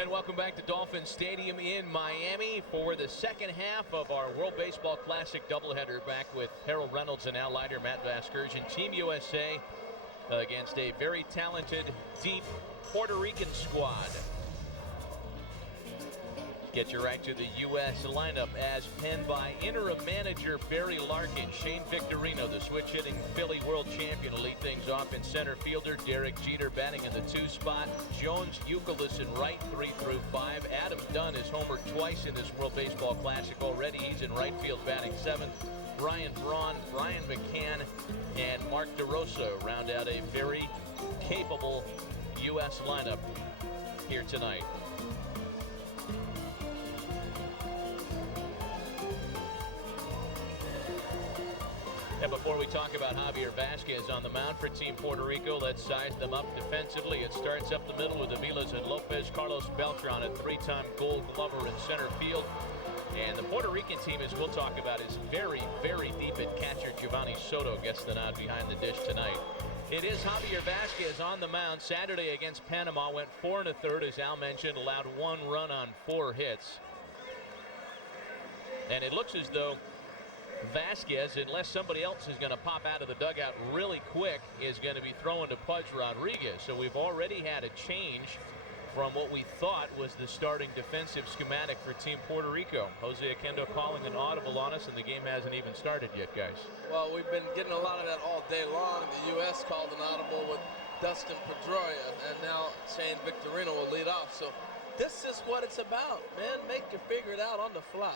And welcome back to Dolphin Stadium in Miami for the second half of our World Baseball Classic doubleheader, back with Harold Reynolds and Al Leiter, Matt Vasgersian. Team USA against a very talented, deep Puerto Rican squad. Get you right to the U.S. lineup as penned by interim manager Barry Larkin. Shane Victorino, the switch-hitting Philly world champion, will lead things off in center fielder. Derek Jeter batting in the 2 spot. Jones, Youkilis in right, 3 through 5. Adam Dunn has homered twice in this World Baseball Classic already. He's in right field batting 7th. Brian Braun, Brian McCann, and Mark DeRosa round out a very capable U.S. lineup here tonight. And before we talk about Javier Vazquez on the mound for Team Puerto Rico, let's size them up defensively. It starts up the middle with Aviles and Lopez. Carlos Beltran, a 3-time Gold Glover in center field. And the Puerto Rican team, as we'll talk about, is very, very deep at catcher. Giovanni Soto gets the nod behind the dish tonight. It is Javier Vazquez on the mound. Saturday against Panama went 4 1/3, as Al mentioned, allowed 1 run on 4 hits. And it looks as though Vazquez, unless somebody else is going to pop out of the dugout really quick, is going to be throwing to Pudge Rodriguez. So we've already had a change from what we thought was the starting defensive schematic for Team Puerto Rico. Jose Oquendo calling an audible on us, and the game hasn't even started yet, guys. Well, we've been getting a lot of that all day long. The U.S. called an audible with Dustin Pedroia, and now Shane Victorino will lead off. So this is what it's about, man. Make you figure it out on the fly.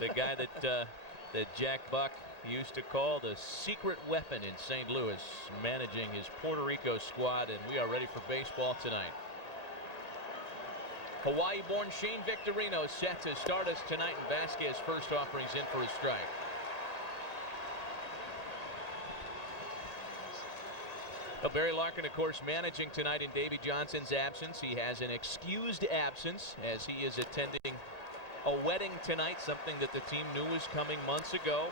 The guy that Jack Buck used to call the secret weapon in St. Louis, managing his Puerto Rico squad, and we are ready for baseball tonight. Hawaii-born Shane Victorino set to start us tonight, and Vazquez first off brings in for a strike. Well, Barry Larkin, of course, managing tonight in Davey Johnson's absence. He has an excused absence as he is attending a wedding tonight, something that the team knew was coming months ago.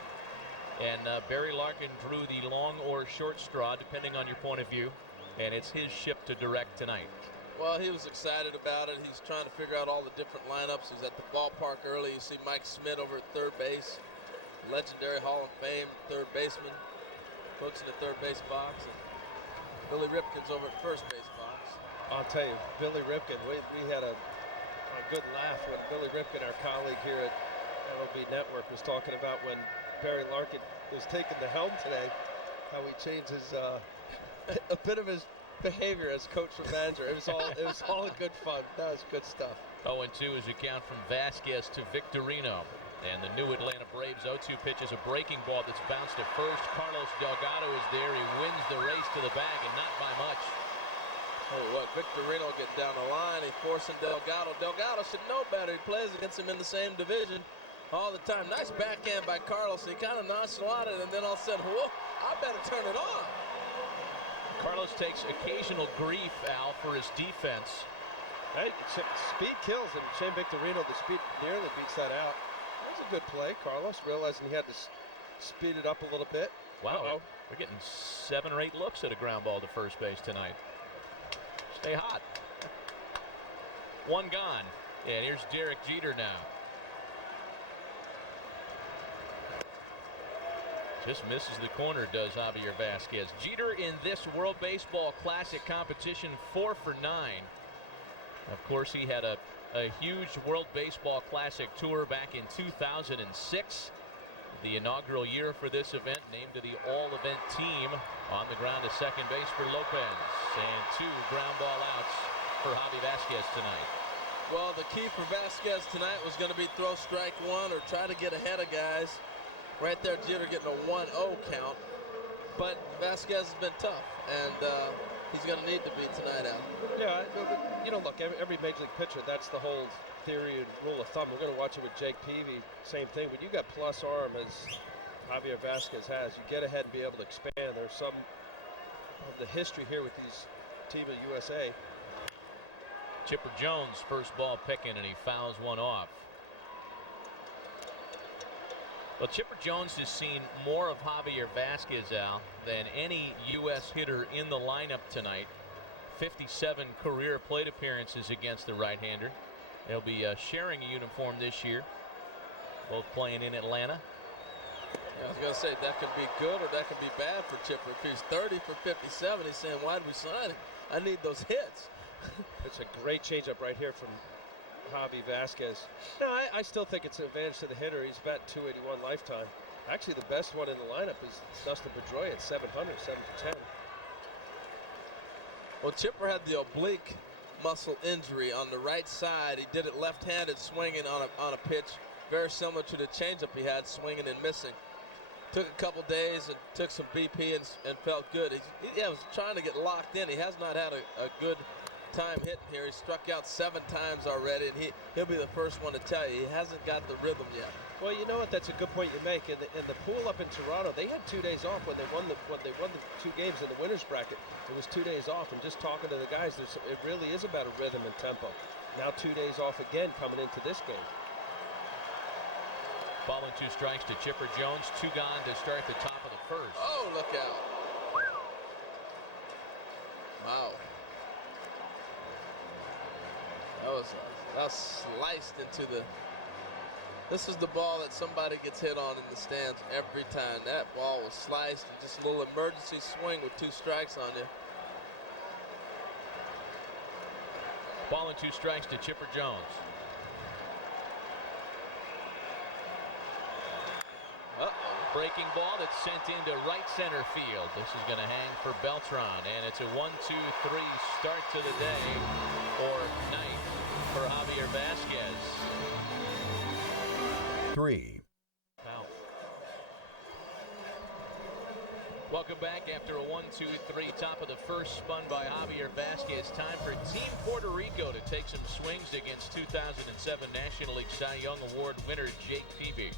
And Barry Larkin drew the long or short straw, depending on your point of view. And it's his ship to direct tonight. Well, he was excited about it. He's trying to figure out all the different lineups. He's at the ballpark early. You see Mike Schmidt over at third base, legendary Hall of Fame third baseman. Hooks in the third base box. And Billy Ripken's over at first base box. I'll tell you, Billy Ripken, we had a good laugh when Billy Ripken, our colleague here at MLB Network, was talking about when Barry Larkin was taking the helm today, how he changed his a bit of his behavior as coach and manager. It was all good fun. That was good stuff. 0-2 is a count from Vazquez to Victorino. And the new Atlanta Braves 0-2 pitch is a breaking ball that's bounced at first. Carlos Delgado is there. He wins the race to the bag, and not by much. Oh, what, Victorino get down the line. He's forcing Delgado. Delgado should know better. He plays against him in the same division all the time. Nice backhand by Carlos. He kind of nonchalanted, and then all of a sudden, whoa, I better turn it on. Carlos takes occasional grief, Al, for his defense. Hey, speed kills, and Shane Victorino, the speed nearly beats that out. That was a good play, Carlos, realizing he had to speed it up a little bit. Wow, we're getting 7 or 8 looks at a ground ball to first base tonight. Stay hot. 1 gone. And here's Derek Jeter now. Just misses the corner, does Javier Vazquez. Jeter in this World Baseball Classic competition 4 for 9. Of course, he had a huge World Baseball Classic tour back in 2006. The inaugural year for this event, named to the all-event team. On the ground to second base for Lopez. And 2 ground ball outs for Javi Vazquez tonight. Well, the key for Vazquez tonight was going to be throw strike 1 or try to get ahead of guys. Right there, Jeter getting a 1-0 count. But Vazquez has been tough, and he's going to need to be tonight, Al. Yeah, you know, look, every major league pitcher, that's the whole theory and rule of thumb. We're going to watch it with Jake Peavy, same thing. When you got plus arm as Javier Vazquez has, you get ahead and be able to expand. There's some of the history here with these Team of USA. Chipper Jones, first ball picking, and he fouls one off. Well, Chipper Jones has seen more of Javier Vazquez, Al, than any U.S. hitter in the lineup tonight. 57 career plate appearances against the right-hander. They'll be sharing a uniform this year, both playing in Atlanta. Yeah, I was going to say, that could be good or that could be bad for Chipper. If he's 30 for 57, he's saying, why did we sign him? I need those hits. It's a great changeup right here from Javi Vasquez. No, I still think it's an advantage to the hitter. He's batting 281 lifetime. Actually, the best one in the lineup is Dustin Pedroia at 700, 7 for 10. Well, Chipper had the oblique muscle injury on the right side. He did it left-handed, swinging on a pitch very similar to the changeup he had, swinging and missing. Took a couple days and took some BP and felt good. He was trying to get locked in. He has not had a good time hitting here. He struck out 7 times already, and he'll be the first one to tell you he hasn't got the rhythm yet. Well, you know what? That's a good point you make. In the pool up in Toronto, they had 2 days off when they won the 2 games in the winners bracket. It was 2 days off, and just talking to the guys, it really is about a rhythm and tempo. Now 2 days off again coming into this game. Ball and 2 strikes to Chipper Jones. 2 gone to start the top of the first. Oh, look out! Wow. That was sliced into the. This is the ball that somebody gets hit on in the stands every time. That ball was sliced, and just a little emergency swing with 2 strikes on there. Ball and 2 strikes to Chipper Jones. Breaking ball that's sent into right center field. This is going to hang for Beltran, and it's a 1-2-3 start to the day or night for Javier Vasquez. 3. Wow. Welcome back after a 1-2-3 top of the first, spun by Javier Vasquez. Time for Team Puerto Rico to take some swings against 2007 National League Cy Young Award winner Jake Peavy.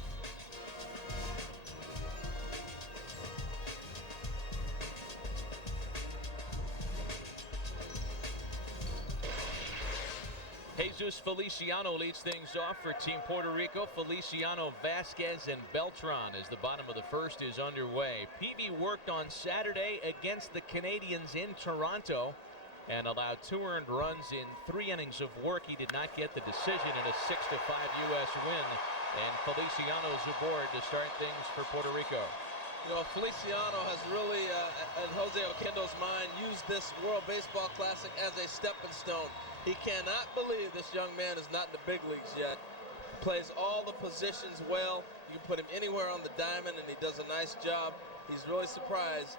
Jesus Feliciano leads things off for Team Puerto Rico. Feliciano, Vasquez, and Beltran as the bottom of the first is underway. Peavy worked on Saturday against the Canadians in Toronto and allowed 2 earned runs in 3 innings of work. He did not get the decision in a 6-5 U.S. win. And Feliciano's aboard to start things for Puerto Rico. You know, Feliciano has really, in Jose Oquendo's mind, used this World Baseball Classic as a stepping stone. He cannot believe this young man is not in the big leagues yet. Plays all the positions well. You can put him anywhere on the diamond, and he does a nice job. He's really surprised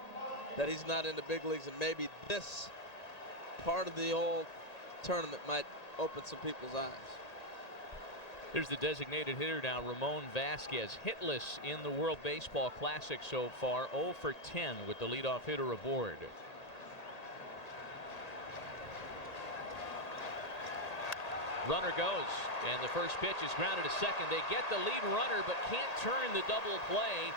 that he's not in the big leagues, and maybe this part of the old tournament might open some people's eyes. Here's the designated hitter now, Ramon Vasquez, hitless in the World Baseball Classic so far, 0 for 10 with the leadoff hitter aboard. Runner goes, and the first pitch is grounded to second. They get the lead runner, but can't turn the double play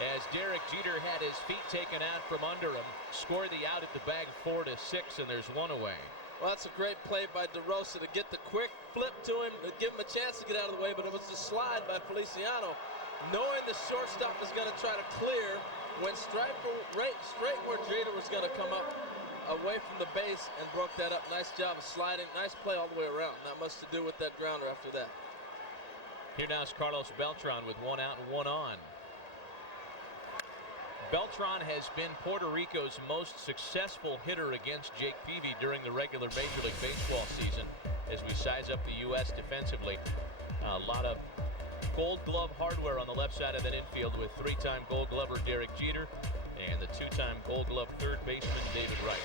as Derek Jeter had his feet taken out from under him. Scored the out at the bag, 4-6, and there's 1 away. Well, that's a great play by DeRosa to get the quick flip to him, to give him a chance to get out of the way, but it was a slide by Feliciano. Knowing the shortstop is going to try to clear, went straight where Jeter was going to come up away from the base and broke that up. Nice job of sliding. Nice play all the way around. Not much to do with that grounder after that. Here now is Carlos Beltran with 1 out and 1 on. Beltran has been Puerto Rico's most successful hitter against Jake Peavy during the regular Major League Baseball season as we size up the U.S. defensively. A lot of Gold Glove hardware on the left side of that infield with 3-time Gold Glover Derek Jeter and the 2-time Gold Glove third baseman David Wright.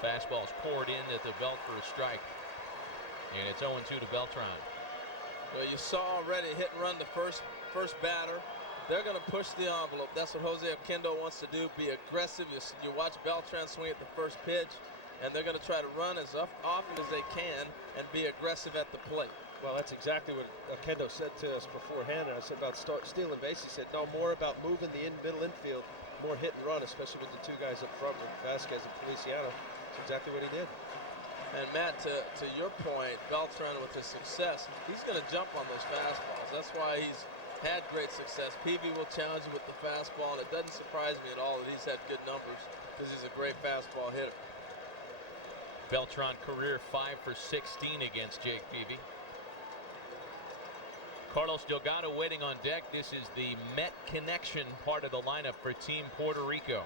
Fastball's poured in at the belt for a strike, and it's 0-2 to Beltran. Well, you saw already hit and run the first batter. They're going to push the envelope. That's what Jose Oquendo wants to do. Be aggressive. You watch Beltran swing at the first pitch, and they're going to try to run as often as they can and be aggressive at the plate. Well, that's exactly what Oquendo said to us beforehand. And I said about stealing base. He said, no, more about moving the middle infield, more hit and run, especially with the 2 guys up front with Vasquez and Feliciano. That's exactly what he did. And Matt, to your point, Beltran with his success, he's going to jump on those fastballs. That's why he's had great success. Peavy will challenge him with the fastball, and it doesn't surprise me at all that he's had good numbers because he's a great fastball hitter. Beltran career 5 for 16 against Jake Peavy. Carlos Delgado waiting on deck. This is the Met connection part of the lineup for Team Puerto Rico.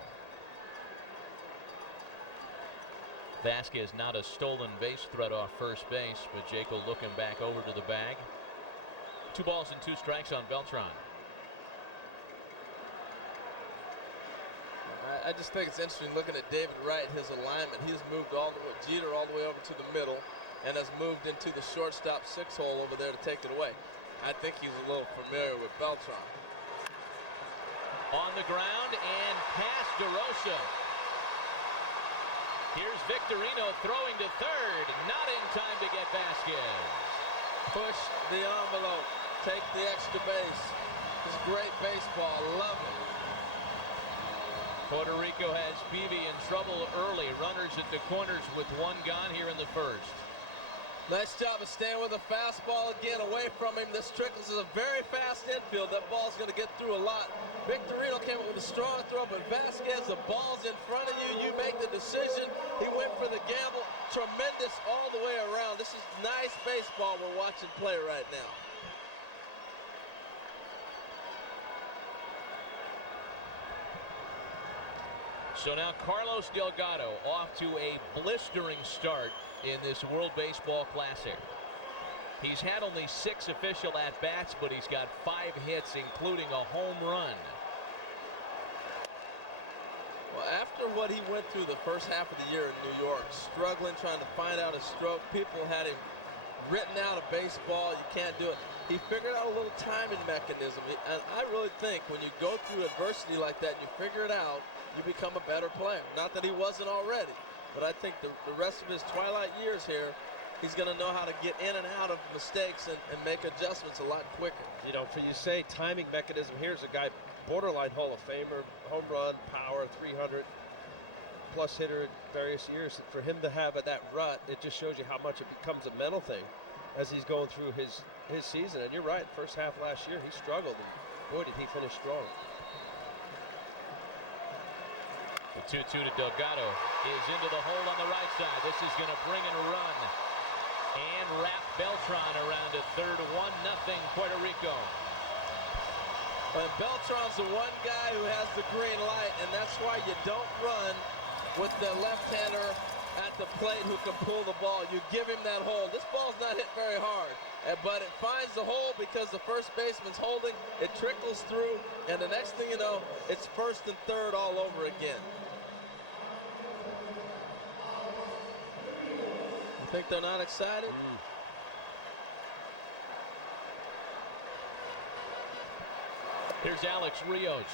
Vasquez not a stolen base threat off first base, but Jaco looking back over to the bag. 2 balls and 2 strikes on Beltran. I just think it's interesting looking at David Wright, his alignment. He's moved all the way, Jeter all the way over to the middle, and has moved into the shortstop 6-hole over there to take it away. I think he's a little familiar with Beltran. On the ground and past DeRosa. Here's Victorino throwing to third. Not in time to get Vasquez. Push the envelope. Take the extra base. This is great baseball. Love it. Puerto Rico has Peavy in trouble early. Runners at the corners with 1 gone here in the first. Nice job of staying with the fastball again away from him. This Trickles is a very fast infield. That ball's going to get through a lot. Victorino came up with a strong throw, but Vasquez, the ball's in front of you. You make the decision. He went for the gamble. Tremendous all the way around. This is nice baseball we're watching play right now. So now Carlos Delgado off to a blistering start in this World Baseball Classic. He's had only 6 official at-bats, but he's got 5 hits, including a home run. Well, after what he went through the first half of the year in New York, struggling, trying to find out his stroke, people had him written out of baseball. You can't do it. He figured out a little timing mechanism, and I really think when you go through adversity like that, and you figure it out, you become a better player. Not that he wasn't already, but I think the rest of his twilight years here, he's going to know how to get in and out of mistakes and make adjustments a lot quicker. You know, for you say timing mechanism, here's a guy, borderline Hall of Famer, home run, power, 300 plus hitter in various years. For him to have that rut, it just shows you how much it becomes a mental thing as he's going through his season. And you're right, first half last year he struggled, and boy did he finish strong. The 2-2 to Delgado is into the hole on the right side. This is going to bring in a run and wrap Beltran around to third. 1-0 Puerto Rico. But Beltran's the one guy who has the green light, and that's why you don't run with the left-hander at the plate who can pull the ball. You give him that hole. This ball's not hit very hard, but it finds the hole because the first baseman's holding. It trickles through, and the next thing you know, it's first and third all over again. You think they're not excited? Here's Alex Rios,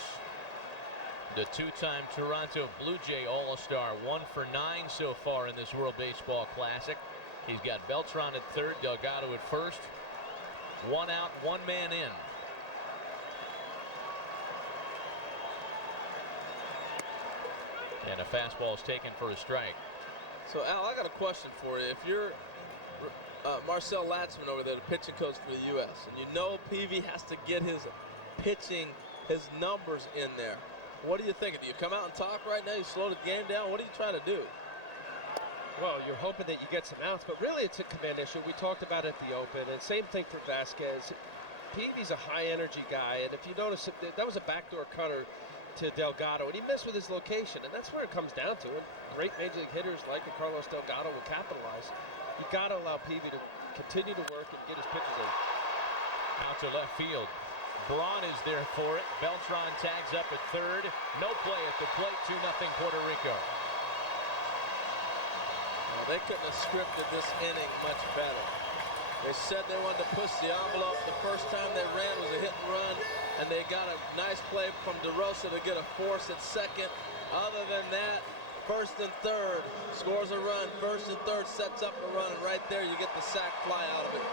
the 2-time Toronto Blue Jay All-Star, 1 for 9 so far in this World Baseball Classic. He's got Beltran at third, Delgado at first. 1 out, 1 man in. And a fastball is taken for a strike. So, Al, I got a question for you. If you're Marcel Latzman over there, the pitching coach for the U.S., and you know Peavy has to get his pitching, his numbers in there, what are you thinking? Do you come out and talk right now? You slow the game down? What are you trying to do? Well, you're hoping that you get some outs, but really it's a command issue. We talked about it at the Open, and same thing for Vasquez. Peavy's a high-energy guy, and if you notice, that was a backdoor cutter to Delgado, and he missed with his location, and that's where it comes down to. And great major league hitters like Carlos Delgado will capitalize. You got to allow Peavy to continue to work and get his pitches in. Out to left field. Braun is there for it. Beltran tags up at third. No play at the plate. 2-0 Puerto Rico. Well, they couldn't have scripted this inning much better. They said they wanted to push the envelope. The first time they ran was a hit and run, and they got a nice play from DeRosa to get a force at second. Other than that, first and third scores a run. First and third sets up a run, and right there you get the sac fly out of it.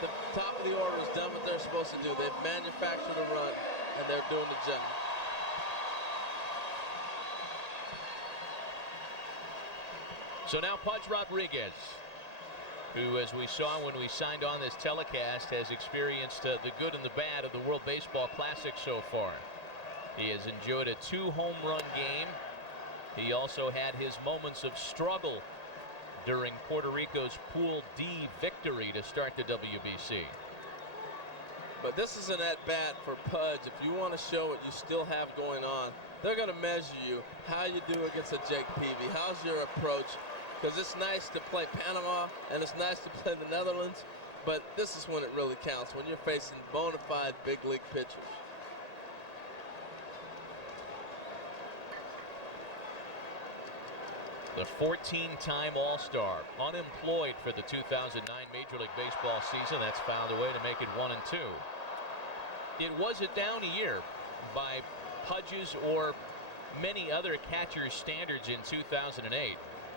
The top of the order has done what they're supposed to do. They've manufactured a run, and they're doing the job. So now Pudge Rodriguez. who, as we saw when we signed on this telecast, has experienced the good and the bad of the World Baseball Classic so far. He has enjoyed a 2-home run game. He also had his moments of struggle during Puerto Rico's Pool D victory to start the WBC. But this is an at-bat for Pudge. If you want to show what you still have going on, they're going to measure you, how you do against a Jake Peavy. How's your approach? Because it's nice to play Panama and it's nice to play the Netherlands, but this is when it really counts, when you're facing bona fide big league pitchers. The 14-time All-Star, unemployed for the 2009 Major League Baseball season. That's found a way to make it 1-2. It was a down year by Pudge's or many other catchers' standards in 2008.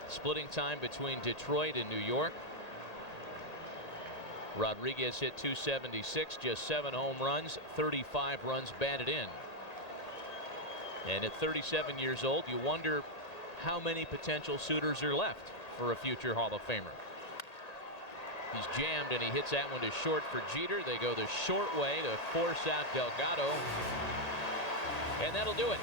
Splitting time between Detroit and New York. Rodriguez hit .276, just 7 home runs, 35 runs batted in. And at 37 years old, you wonder how many potential suitors are left for a future Hall of Famer. He's jammed and he hits that one to short for Jeter. They go the short way to force out Delgado. And that'll do it.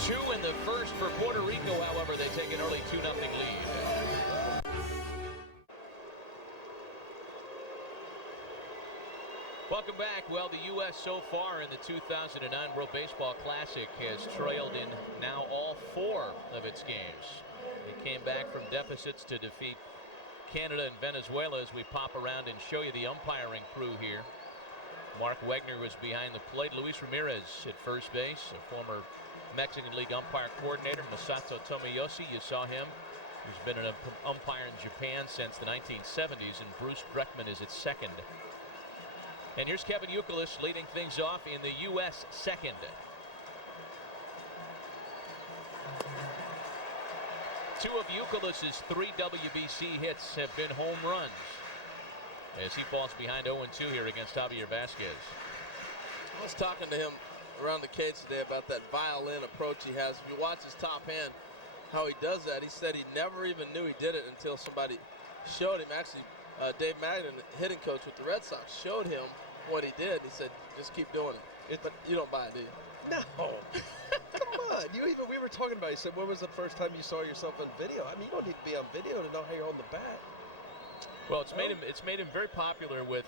2 in the first for Puerto Rico, however, they take an early 2-0 lead. Welcome back. Well, the U.S. so far in the 2009 World Baseball Classic has trailed in now all 4 of its games. It came back from deficits to defeat Canada and Venezuela as we pop around and show you the umpiring crew here. Mark Wegner was behind the plate. Luis Ramirez at first base, a former Mexican League umpire coordinator. Masato Tomiyoshi, you saw him. He's been an umpire in Japan since the 1970s, and Bruce Dreckman is at second. And here's Kevin Youkilis leading things off in the U.S. second. Two of Youkilis's 3 WBC hits have been home runs as he falls behind 0-2 here against Javier Vasquez. I was talking to him around the cage today about that violin approach he has. If you watch his top hand, how he does that, he said he never even knew he did it until somebody showed him. Actually, Dave Magnan, hitting coach with the Red Sox, showed him what he did. He said, just keep doing it. But you don't buy it, do you? No. Come on. We were talking about it. You said, when was the first time you saw yourself on video? I mean, you don't need to be on video to know how you're holding the bat. Well, it's made him very popular with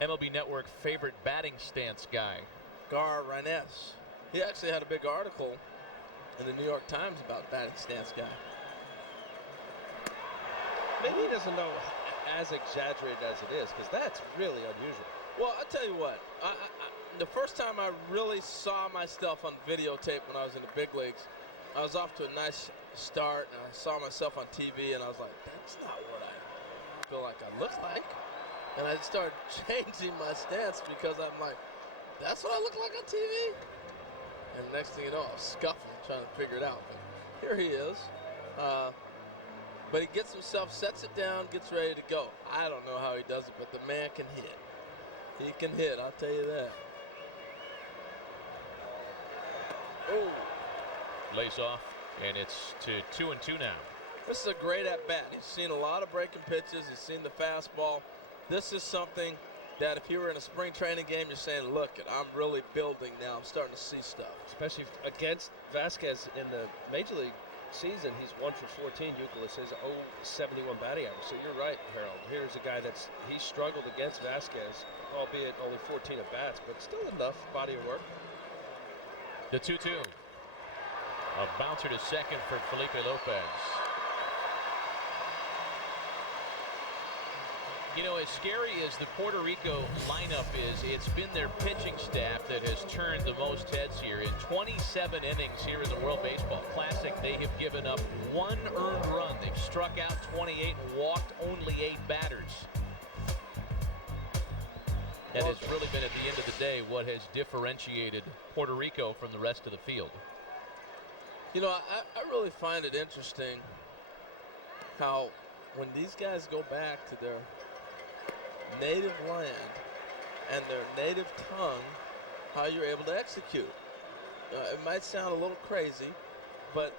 MLB Network favorite batting stance guy, Gar Rines. He actually had a big article in the New York Times about batting stance guy. Maybe he doesn't know as exaggerated as it is, because that's really unusual. Well, I tell you what, the first time I really saw myself on videotape when I was in the big leagues, I was off to a nice start, and I saw myself on TV, and I was like, that's not what I feel like I look like. And I started changing my stance because I'm like, that's what I look like on TV? And the next thing you know, I'm scuffling, trying to figure it out. But here he is. But he gets himself, sets it down, gets ready to go. I don't know how he does it, but the man can hit. He can hit, I'll tell you that. Oh. Lays off, and it's to 2-2 now. This is a great at-bat. He's seen a lot of breaking pitches. He's seen the fastball. This is something that if you were in a spring training game, you're saying, look, I'm really building now. I'm starting to see stuff. Especially against Vasquez in the Major League season, he's 1 for 14. Youkilis has 0.71 batting average. So you're right, Harold. Here's a guy he struggled against Vasquez, albeit only 14 at bats, but still enough body of work. The 2-2. A bouncer to second for Felipe Lopez. You know, as scary as the Puerto Rico lineup is, it's been their pitching staff that has turned the most heads here. In 27 innings here in the World Baseball Classic, they have given up 1 earned run. They've struck out 28 and walked only 8 batters. That has really been, at the end of the day, what has differentiated Puerto Rico from the rest of the field. You know, I really find it interesting how when these guys go back to their native land and their native tongue, how you're able to execute. It might sound a little crazy, but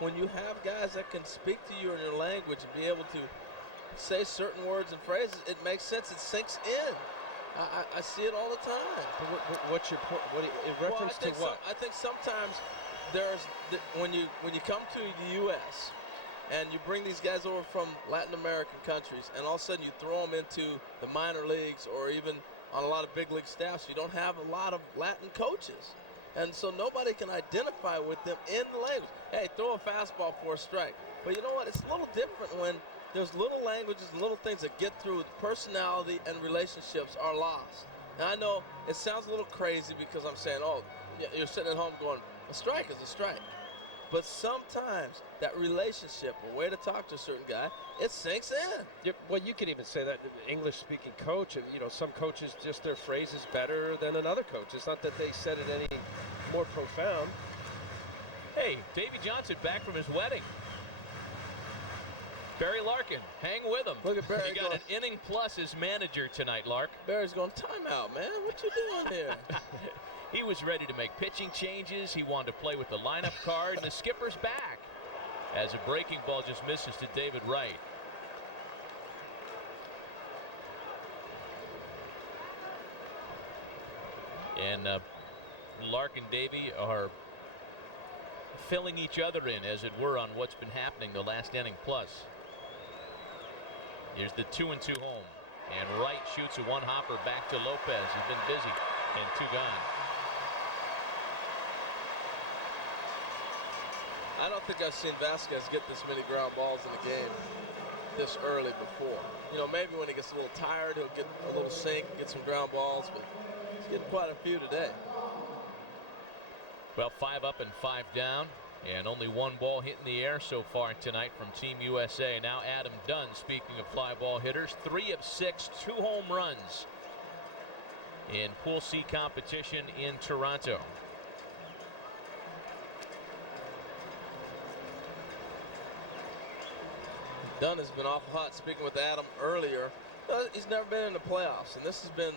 when you have guys that can speak to you in your language and be able to say certain words and phrases, it makes sense. It sinks in. I see it all the time. What's your point? In reference to what? I think sometimes when you come to the U.S. and you bring these guys over from Latin American countries, and all of a sudden you throw them into the minor leagues or even on a lot of big league staffs, you don't have a lot of Latin coaches. And so nobody can identify with them in the language. Hey, throw a fastball for a strike. But you know what? It's a little different when there's little languages and little things that get through. Personality and relationships are lost. Now, I know it sounds a little crazy because I'm saying, oh, you're sitting at home going, a strike is a strike. But sometimes that relationship, a way to talk to a certain guy, it sinks in. Well, you could even say that English-speaking coach, some coaches, just their phrase is better than another coach. It's not that they said it any more profound. Hey, Davy Johnson back from his wedding. Barry Larkin, hang with him. Look at Barry. He got an inning plus as manager tonight, Lark. Barry's going, timeout, man. What you doing here? He was ready to make pitching changes. He wanted to play with the lineup card, and the skipper's back as a breaking ball just misses to David Wright. And Lark and Davey are filling each other in, as it were, on what's been happening the last inning plus. Here's the 2-2 home, and Wright shoots a one-hopper back to Lopez. He's been busy, and 2 gone. I don't think I've seen Vasquez get this many ground balls in a game this early before. Maybe when he gets a little tired, he'll get a little sink, get some ground balls, but he's getting quite a few today. Well, 5 up and 5 down, and only 1 ball hit in the air so far tonight from Team USA. Now Adam Dunn, speaking of fly ball hitters, 3 of 6, 2 home runs in Pool C competition in Toronto. Dunn has been awful hot. Speaking with Adam earlier, he's never been in the playoffs, and this has been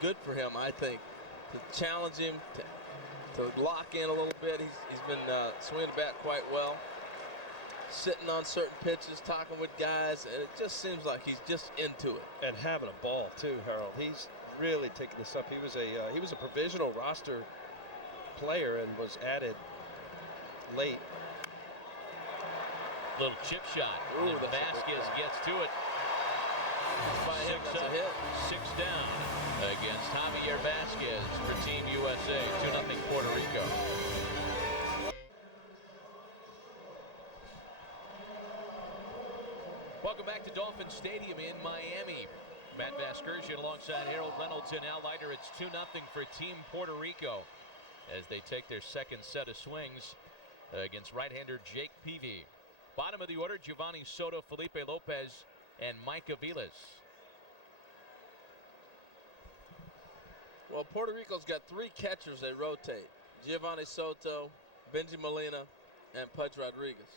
good for him, I think, to challenge him, to lock in a little bit. He's been swinging the bat quite well, sitting on certain pitches, talking with guys, and it just seems like he's just into it. And having a ball too, Harold. He's really taking this up. He was a provisional roster player and was added late. Little chip shot. Ooh, and Vasquez gets to it. By him, that's a hit. 6 down against Javier Vasquez for Team USA. 2-0 Puerto Rico. Welcome back to Dolphin Stadium in Miami. Matt Vasgersian alongside Harold Reynolds and Al Leiter. It's 2-0 for Team Puerto Rico as they take their second set of swings against right-hander Jake Peavy. Bottom of the order, Giovanni Soto, Felipe Lopez, and Mike Aviles. Well, Puerto Rico's got 3 catchers they rotate. Giovanni Soto, Benji Molina, and Pudge Rodriguez.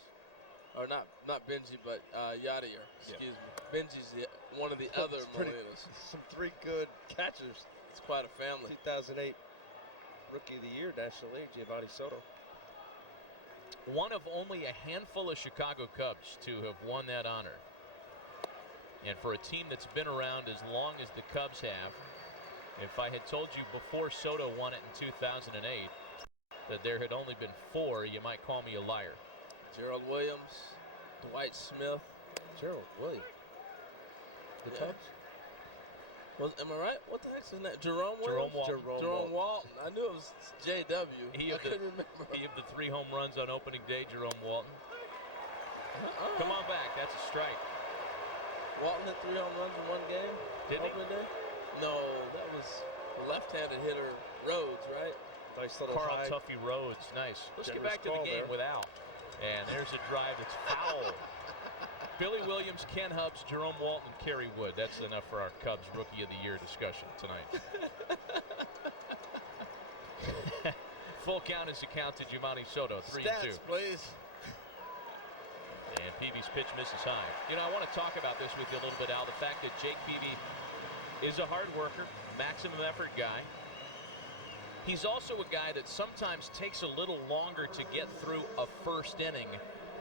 Or not Benji, but Yadier. Excuse me. Benji's one of the other Molinas. Some 3 good catchers. It's quite a family. 2008 Rookie of the Year, National League, Giovanni Soto. One of only a handful of Chicago Cubs to have won that honor. And for a team that's been around as long as the Cubs have, if I had told you before Soto won it in 2008 that there had only been 4, you might call me a liar. Gerald Williams, Dwight Smith. Gerald Williams. The Cubs? Well, am I right? What the heck's his name? Jerome Walton. Jerome Walton. I knew it was J.W. I couldn't remember. He of the 3 home runs on opening day, Jerome Walton. Come on back. That's a strike. Walton hit 3 home runs in one game? Did he? Opening day? No, that was the left-handed hitter Rhodes, right? Nice little Carl high. Tuffy Rhodes. Nice. Let's get Generous back to the game there. with Al. And there's a drive that's foul. Billy Williams, Ken Hubbs, Jerome Walton, Kerry Wood. That's enough for our Cubs Rookie of the Year discussion tonight. Full count is a count to Giovanni Soto, 3-2. Stats, please. And Peavy's pitch misses high. I want to talk about this with you a little bit, Al. The fact that Jake Peavy is a hard worker, maximum effort guy. He's also a guy that sometimes takes a little longer to get through a first inning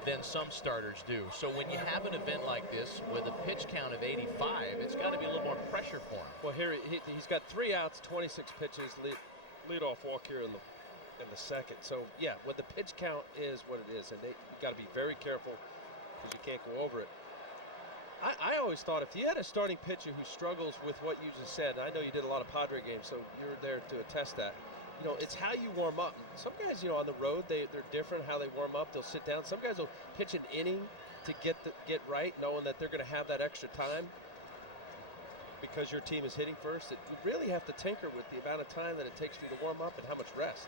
than some starters do. So when you have an event like this with a pitch count of 85, it's got to be a little more pressure for him. Well, here he's got 3 outs, 26 pitches, leadoff walk here in the second. So yeah, when the pitch count is what it is, and you got to be very careful because you can't go over it. I always thought if you had a starting pitcher who struggles with what you just said, and I know you did a lot of Padre games, so you're there to attest that. You know, it's how you warm up. Some guys, you know, on the road, they're different how they warm up. They'll sit down. Some guys will pitch an inning to get right, knowing that they're going to have that extra time because your team is hitting first. You really have to tinker with the amount of time that it takes for you to warm up and how much rest.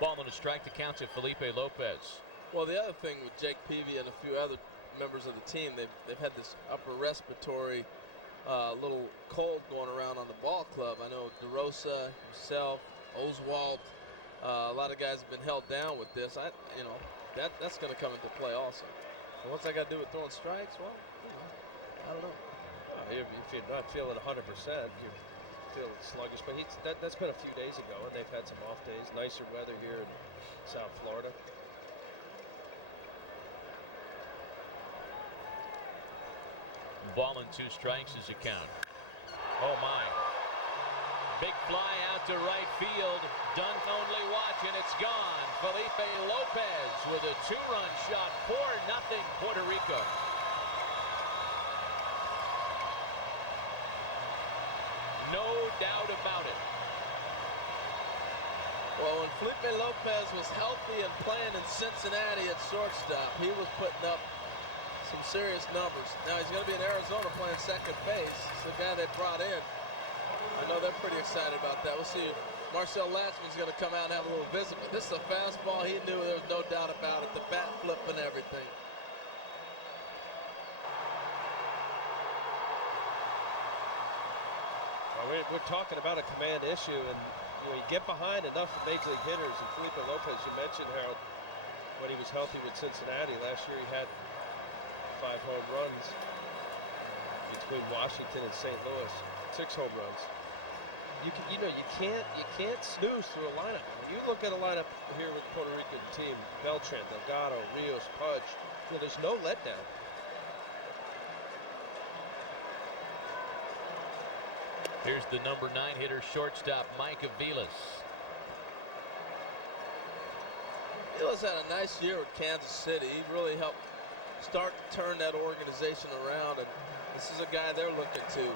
Ball and a strike to count to Felipe Lopez. Well, the other thing with Jake Peavy and a few other members of the team, they've had this upper respiratory little cold going around on the ball club. I know DeRosa, himself, Oswalt, a lot of guys have been held down with this. You know, that's going to come into play also. And what's that got to do with throwing strikes? Well, you know, I don't know. If you're not feeling 100%, you're feeling sluggish. But that's been a few days ago, and they've had some off days. Nicer weather here in South Florida. Ball and 2 strikes is a count. Oh my. Big fly out to right field. Dunn only watching. It's gone. Felipe Lopez with a 2-run shot. 4-0 Puerto Rico. No doubt about it. Well, when Felipe Lopez was healthy and playing in Cincinnati at shortstop, he was putting up some serious numbers. Now he's going to be in Arizona playing second base. It's the guy they brought in. I know they're pretty excited about that. We'll see if Marcel Latchman's going to come out and have a little visit. But this is a fastball. He knew there was no doubt about it. The bat flip and everything. Well, we're talking about a command issue, and you get behind enough major league hitters. And Felipe Lopez, you mentioned how when he was healthy with Cincinnati last year, he had 5 home runs between Washington and St. Louis. 6 home runs. You can't snooze through a lineup. When you look at a lineup here with Puerto Rican team, Beltran, Delgado, Rios, Pudge, there's no letdown. Here's the number 9 hitter, shortstop Mike Aviles. Aviles had a nice year with Kansas City. He really helped start to turn that organization around, and this is a guy they're looking to.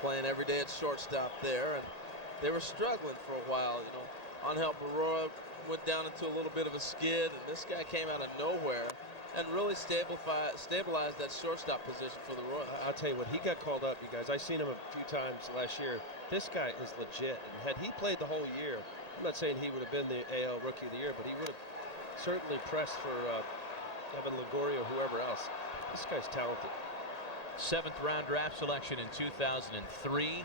Playing every day at shortstop there, and they were struggling for a while. You know, Angel Barroa went down into a little bit of a skid, and this guy came out of nowhere and really stabilized that shortstop position for the Royals. I'll tell you what, he got called up, you guys. I seen him a few times last year. This guy is legit, and had he played the whole year, I'm not saying he would have been the AL Rookie of the Year, but he would have certainly pressed for Evan Longoria or whoever else. This guy's talented. 7th round draft selection in 2003,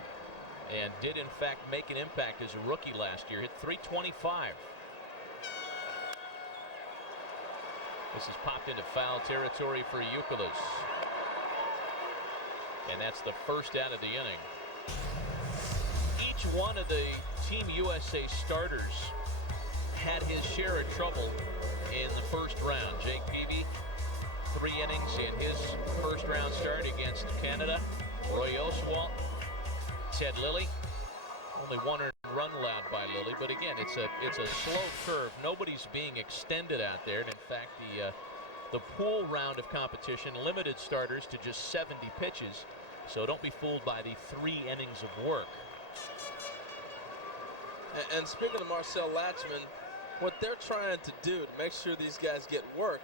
and did in fact make an impact as a rookie last year. Hit .325. This is popped into foul territory for Youkilis, and that's the first out of the inning. Each one of the Team USA starters had his share of trouble in the first round. Jake Peavy, 3 innings in his first round start against Canada. Roy Oswalt, Ted Lilly, only 1 run allowed by Lilly, but again, it's a slow curve. Nobody's being extended out there, and in fact, the pool round of competition limited starters to just 70 pitches. So don't be fooled by the 3 innings of work. And speaking of Marcel Latchman, what they're trying to do to make sure these guys get work,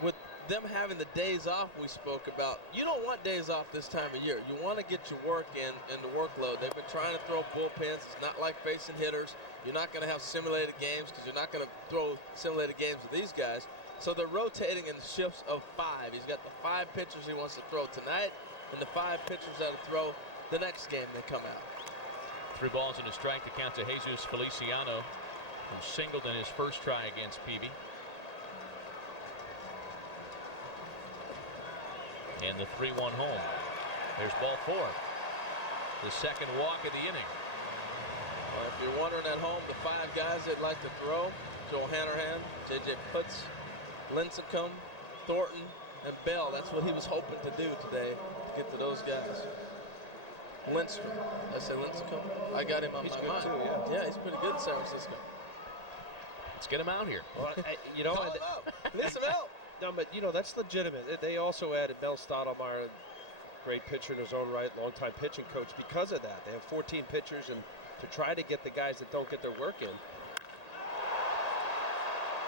with them having the days off we spoke about, you don't want days off this time of year. You want to get your work in the workload. They've been trying to throw bullpens. It's not like facing hitters. You're not going to have simulated games because you're not going to throw simulated games with these guys. So they're rotating in shifts of 5. He's got the 5 pitchers he wants to throw tonight and the 5 pitchers that'll throw the next game they come out. 3 balls and a strike to count to Jesus Feliciano, who singled in his first try against Peavy. And the 3-1 home. There's ball 4. The second walk of the inning. Well, if you're wondering at home, the 5 guys they'd like to throw: Joel Hanrahan, J.J. Putz, Lincecum, Thornton, and Bell. That's what he was hoping to do today, to get to those guys. Lindstrom. I say Lincecum. I got him on my mind. Too, yeah. Yeah, he's pretty good in San Francisco. Let's get him out here. Well, you know, Call him out. Need some help. No, but you know that's legitimate. They also added Mel Stottlemyre, great pitcher in his own right, longtime pitching coach. Because of that, they have 14 pitchers, and to try to get the guys that don't get their work in.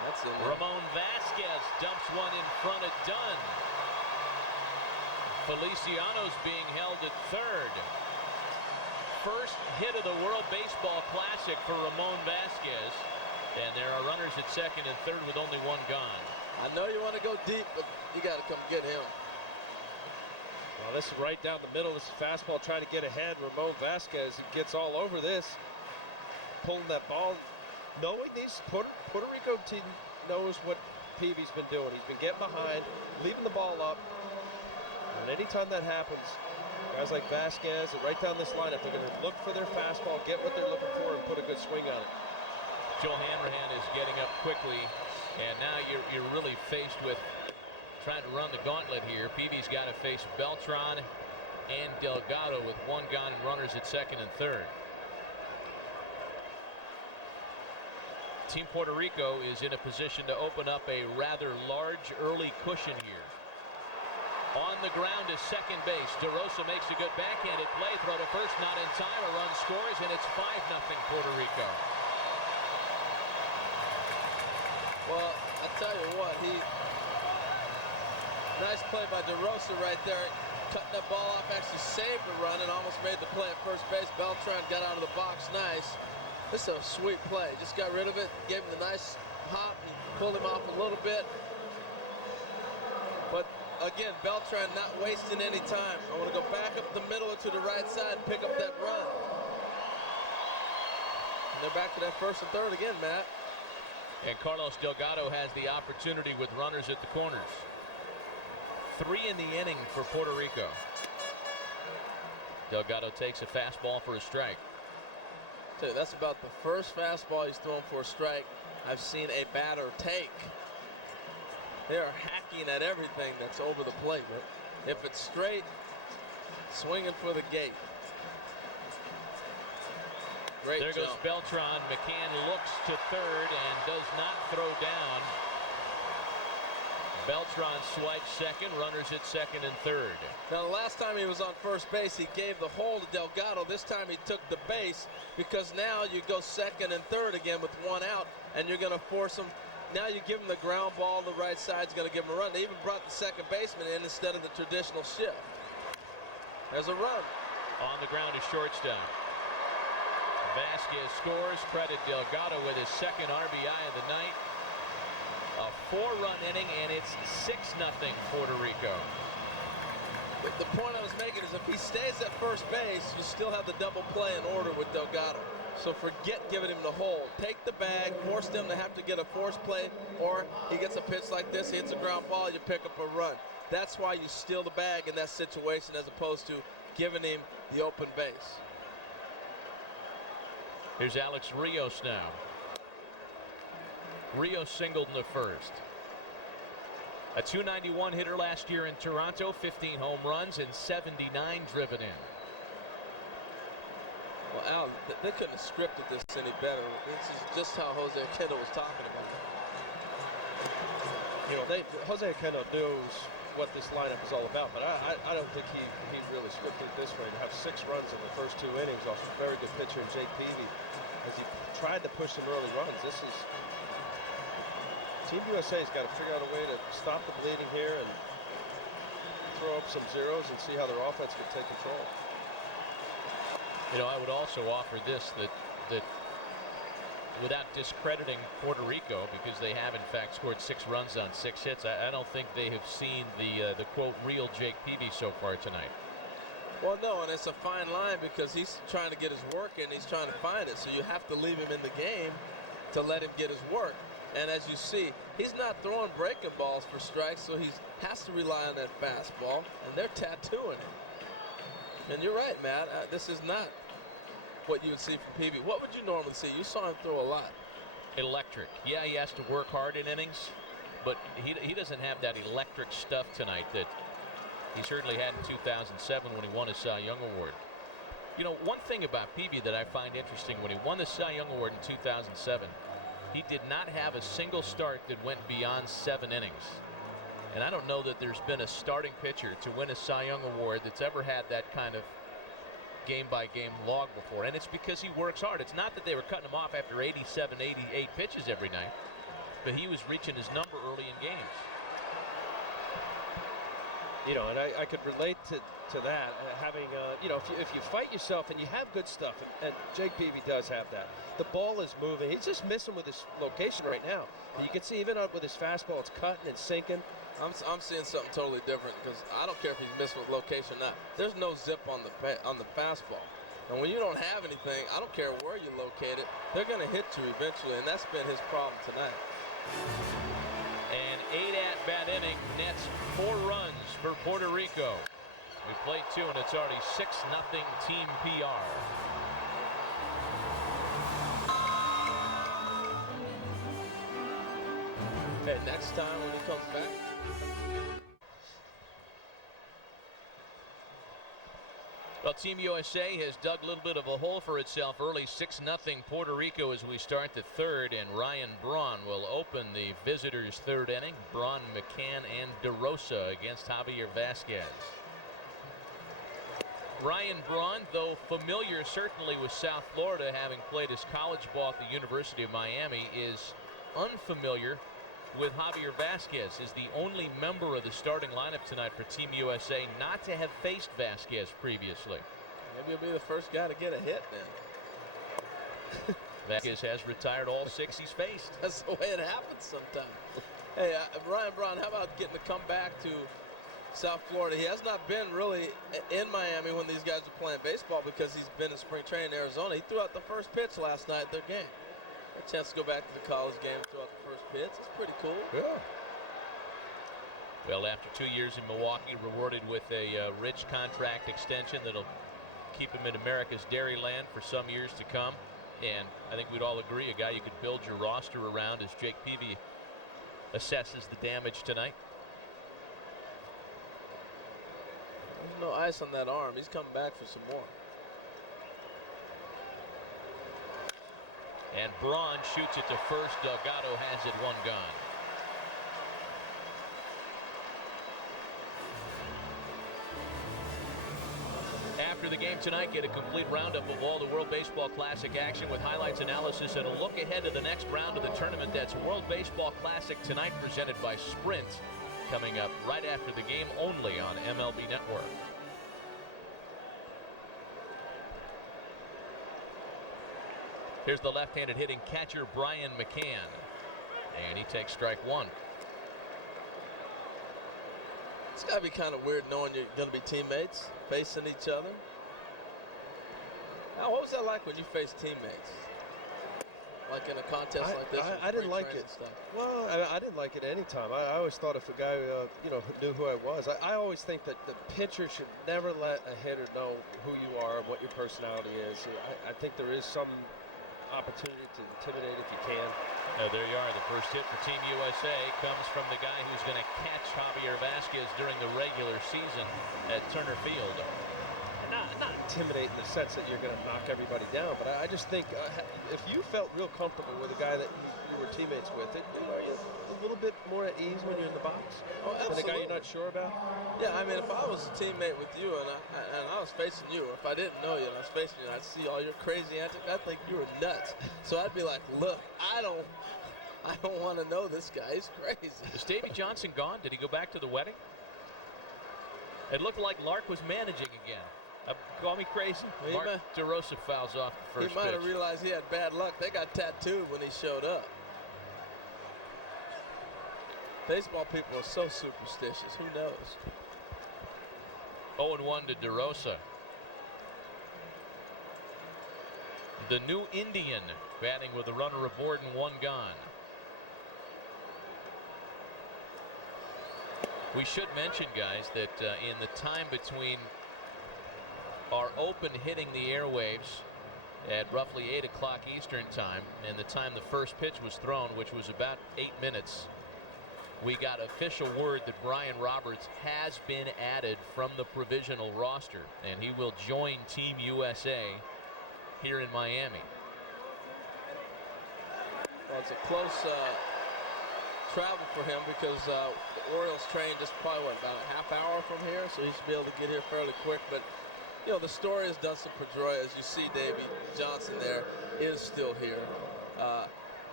That's it. Ramon Vasquez dumps one in front of Dunn. Feliciano's being held at third. First hit of the World Baseball Classic for Ramon Vasquez. And there are runners at second and third with only one gone. I know you want to go deep, but you got to come get him. Well, this is right down the middle. This is fastball trying to get ahead. Ramon Vasquez gets all over this, pulling that ball. Knowing these Puerto Rico team knows what Peavy's been doing. He's been getting behind, leaving the ball up. And anytime that happens, guys like Vasquez and right down this lineup, they're going to look for their fastball, get what they're looking for, and put a good swing on it. Joel Hanrahan is getting up quickly, and now you're really faced with trying to run the gauntlet here. Peavy's got to face Beltran and Delgado with one gone and runners at second and third. Team Puerto Rico is in a position to open up a rather large early cushion here. On the ground is second base. DeRosa makes a good backhanded play. Throw to first, not in time. A run scores, and it's 5-0 Puerto Rico. Well, I tell you what, nice play by DeRosa right there. Cutting that ball off, actually saved the run and almost made the play at first base. Beltran got out of the box nice. This is a sweet play. Just got rid of it, gave him the nice hop, and pulled him off a little bit. But again, Beltran not wasting any time. I want to go back up the middle or to the right side and pick up that run. And they're back to that first and third again, Matt. And Carlos Delgado has the opportunity with runners at the corners. 3 in the inning for Puerto Rico. Delgado takes a fastball for a strike. Tell you, that's about the first fastball he's thrown for a strike I've seen a batter take. They are hacking at everything that's over the plate. But if it's straight, swinging for the gate. Great there jump. goes Beltran. McCann looks to third and does not throw down. Beltran swipes second, runners at second and third. Now, the last time he was on first base, he gave the hole to Delgado. This time he took the base, because now you go second and third again with one out, and you're going to force him. Now you give him the ground ball. The right side's going to give him a run. They even brought the second baseman in instead of the traditional shift. There's a run. On the ground is shortstop. Vasquez scores. Credit Delgado with his second RBI of the night. A 4-run inning, and it's 6-0 Puerto Rico. The point I was making is if he stays at first base, you still have the double play in order with Delgado. So forget giving him the hole. Take the bag, force them to have to get a force play, or he gets a pitch like this, he hits a ground ball, you pick up a run. That's why you steal the bag in that situation as opposed to giving him the open base. Here's Alex Rios now. Rios singled in the first. A .291 hitter last year in Toronto, 15 home runs and 79 driven in. Well, Al, they couldn't have scripted this any better. This is just how Jose Aquino was talking about it. You know, Jose Aquino knows what this lineup is all about, but I don't think he really scripted it this way. To have 6 runs in the first 2 innings off a very good pitcher in Jake Peavy, as he tried to push some early runs. This is Team USA's got to figure out a way to stop the bleeding here and throw up some zeros and see how their offense can take control. You know, I would also offer this, that without discrediting Puerto Rico, because they have in fact scored 6 runs on 6 hits, I don't think they have seen the quote real Jake Peavy so far tonight. Well, no, and it's a fine line because he's trying to get his work in, he's trying to find it, so you have to leave him in the game to let him get his work. And as you see, he's not throwing breaking balls for strikes, so he has to rely on that fastball, and they're tattooing him. And you're right, Matt. This is not what you would see from Peavy. What would you normally see? You saw him throw a lot. electric. Yeah, he has to work hard in innings, but he doesn't have that electric stuff tonight that he certainly had in 2007 when he won his Cy Young Award. You know, one thing about Peavy that I find interesting, when he won the Cy Young Award in 2007, he did not have a single start that went beyond 7 innings. And I don't know that there's been a starting pitcher to win a Cy Young Award that's ever had that kind of game-by-game log before. And it's because he works hard. It's not that they were cutting him off after 87, 88 pitches every night, but he was reaching his number early in games. You know, and I could relate to that, having, you know, if you fight yourself and you have good stuff, and Jake Peavy does have that. The ball is moving. He's just missing with his location right now. And you can see even with his fastball, it's cutting and sinking. I'm seeing something totally different, because I don't care if he's missing with location or not. There's no zip on the fastball. And when you don't have anything, I don't care where you locate it, they're going to hit you eventually, and that's been his problem tonight. An 8 at-bat inning nets 4 runs for Puerto Rico. We played 2, and it's already 6-0 Team PR. Hey, next time when he comes back. Well, Team USA has dug a little bit of a hole for itself early. 6-0 Puerto Rico as we start the 3rd, and Ryan Braun will open the visitors' 3rd inning. Braun, McCann, and DeRosa against Javier Vasquez. Ryan Braun, though familiar certainly with South Florida, having played his college ball at the University of Miami, is unfamiliar with Javier Vasquez. Is the only member of the starting lineup tonight for Team USA not to have faced Vasquez previously. Maybe he'll be the first guy to get a hit then. Vasquez has retired all 6 he's faced. That's the way it happens sometimes. Hey, Ryan Braun, how about getting to come back to South Florida? He has not been really in Miami when these guys are playing baseball, because he's been in spring training in Arizona. He threw out the first pitch last night at their game. A chance to go back to the college game, throw out the first pitch. It's pretty cool. Yeah. Well, after 2 years in Milwaukee, rewarded with a rich contract extension that'll keep him in America's Dairyland for some years to come. And I think we'd all agree, a guy you could build your roster around as Jake Peavy assesses the damage tonight. There's no ice on that arm. He's coming back for some more. And Braun shoots it to first. Delgado has it, 1 gone. After the game tonight, get a complete roundup of all the World Baseball Classic action with highlights, analysis, and a look ahead to the next round of the tournament. That's World Baseball Classic tonight, presented by Sprint, coming up right after the game, only on MLB Network. Here's the left-handed hitting catcher, Brian McCann. And he takes strike 1. It's got to be kind of weird knowing you're going to be teammates, facing each other. Now, what was that like when you faced teammates? Like in a contest like this? I didn't like it. Well, I didn't like it any time. I always thought if a guy, you know, knew who I was. I always think that the pitcher should never let a hitter know who you are and what your personality is. I think there is some opportunity to intimidate if you can. Now there you are. The first hit for Team USA comes from the guy who's going to catch Javier Vasquez during the regular season at Turner Field. Not intimidate in the sense that you're going to knock everybody down, but I just think if you felt real comfortable with a guy that you were teammates with, you're a little bit more at ease when you're in the box. Oh, absolutely. Than a guy you're not sure about. Yeah, I mean, if I was a teammate with you and I was facing you, or if I didn't know you and I was facing you and I'd see all your crazy antics, I'd think you were nuts. So I'd be like, look, I don't want to know this guy. He's crazy. Is Davey Johnson gone? Did he go back to the wedding? It looked like Lark was managing again. Call me crazy. Mark DeRosa fouls off the first pitch. He might have realized he had bad luck. They got tattooed when he showed up. Baseball people are so superstitious. Who knows? 0-1 to DeRosa. The new Indian batting with a runner aboard and 1 gone. We should mention, guys, that in the time between our open hitting the airwaves at roughly 8 o'clock Eastern time, and the time the first pitch was thrown, which was about 8 minutes, we got official word that Brian Roberts has been added from the provisional roster, and he will join Team USA here in Miami. Well, it's a close travel for him because the Orioles train just probably, what, about a half hour from here, so he should be able to get here fairly quick. But, you know, the story is Dustin Pedroia, as you see Davey Johnson there, is still here.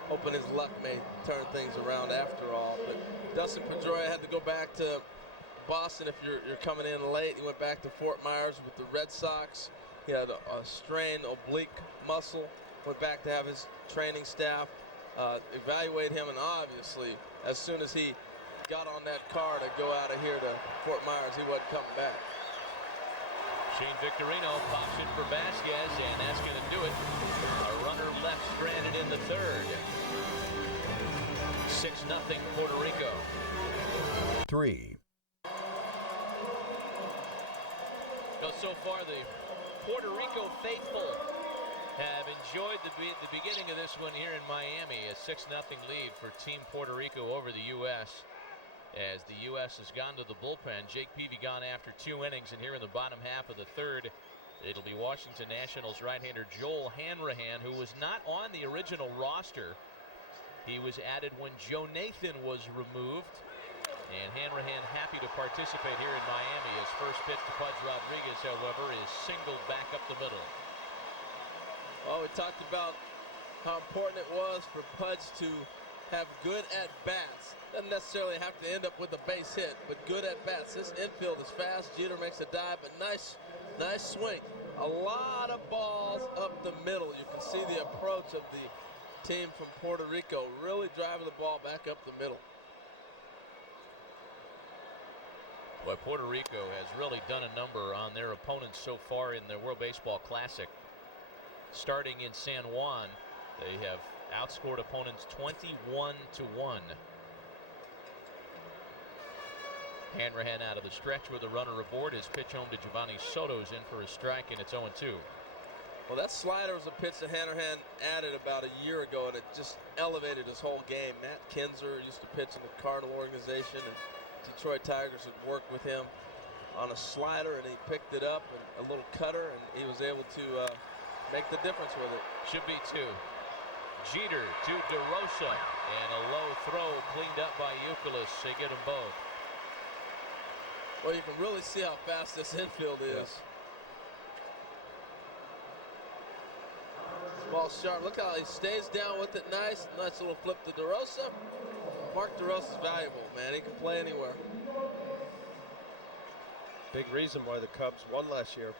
Hoping his luck may turn things around after all. But Dustin Pedroia had to go back to Boston if you're coming in late. He went back to Fort Myers with the Red Sox. He had a strained oblique muscle. Went back to have his training staff evaluate him, and obviously, as soon as he got on that car to go out of here to Fort Myers, he wasn't coming back. Shane Victorino pops in for Vasquez, and that's going to do it. A runner left stranded in the third. 6-0 Puerto Rico. 3. So far, the Puerto Rico faithful have enjoyed the beginning of this one here in Miami. A 6-0 lead for Team Puerto Rico over the U.S. as the U.S. has gone to the bullpen. Jake Peavy gone after 2 innings, and here in the bottom half of the third, it'll be Washington Nationals right-hander Joel Hanrahan, who was not on the original roster. He was added when Joe Nathan was removed, and Hanrahan happy to participate here in Miami. His first pitch to Pudge Rodriguez, however, is singled back up the middle. Well, we talked about how important it was for Pudge to have good at-bats. Doesn't necessarily have to end up with a base hit, but good at-bats. This infield is fast. Jeter makes a dive, but nice swing. A lot of balls up the middle. You can see the approach of the team from Puerto Rico, really driving the ball back up the middle. Well, Puerto Rico has really done a number on their opponents so far in the World Baseball Classic. Starting in San Juan, they have outscored opponents 21-1. Hanrahan out of the stretch with a runner aboard. His pitch home to Giovanni Soto's in for a strike, and it's 0-2. Well, that slider was a pitch that Hanrahan added about a year ago, and it just elevated his whole game. Matt Kinzer used to pitch in the Cardinal organization, and Detroit Tigers had worked with him on a slider, and he picked it up, and a little cutter, and he was able to make the difference with it. Should be 2. Jeter to DeRosa, and a low throw cleaned up by Youkilis. They get them both. Well, you can really see how fast this infield is. Yeah. Ball sharp. Look how he stays down with it. Nice little flip to DeRosa. Mark DeRosa's valuable, man. He can play anywhere. Big reason why the Cubs won last year.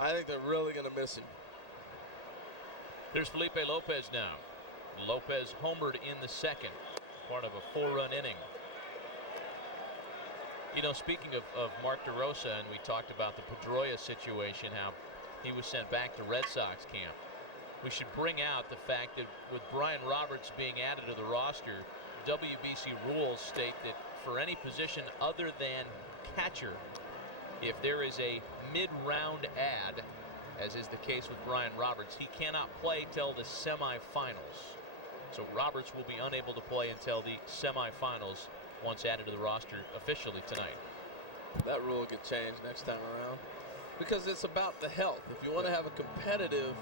I think they're really going to miss him. Here's Felipe Lopez now. Lopez homered in the second, part of a 4-run inning. You know, speaking of Mark DeRosa, and we talked about the Pedroia situation, how he was sent back to Red Sox camp. We should bring out the fact that with Brian Roberts being added to the roster, WBC rules state that for any position other than catcher, if there is a mid-round ad, as is the case with Brian Roberts, he cannot play till the semifinals. So Roberts will be unable to play until the semifinals once added to the roster officially tonight. That rule will get changed next time around because it's about the health. If you want to have a competitive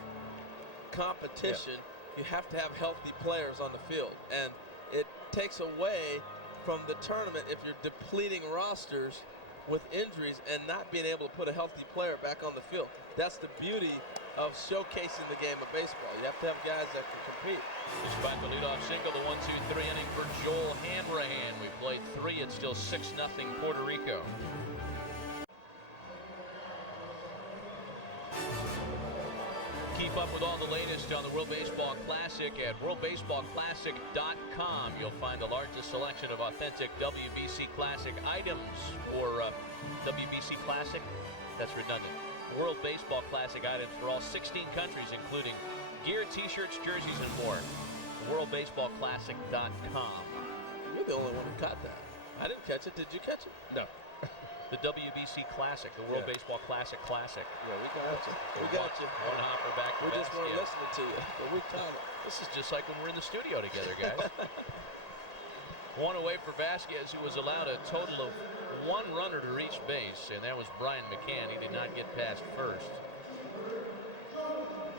competition, you have to have healthy players on the field, and it takes away from the tournament if you're depleting rosters with injuries and not being able to put a healthy player back on the field. That's the beauty of showcasing the game of baseball. You have to have guys that can compete. Despite the leadoff single, the 1-2-3 inning for Joel Hanrahan. We played 3. It's still 6-0 Puerto Rico. Keep up with all the latest on the World Baseball Classic at worldbaseballclassic.com. You'll find the largest selection of authentic WBC Classic items for WBC Classic. That's redundant. World Baseball Classic items for all 16 countries, including gear, t-shirts, jerseys, and more. worldbaseballclassic.com. You're the only one who caught that. I didn't catch it. Did you catch it? No. the WBC Classic, the World Baseball Classic. Yeah, we got you. We got you. One hopper back to We just weren't Vasquez. listening to you, but we caught it. This is just like when we're in the studio together, guys. One away for Vasquez, who was allowed a total of 1 runner to reach base, and that was Brian McCann. He did not get past first.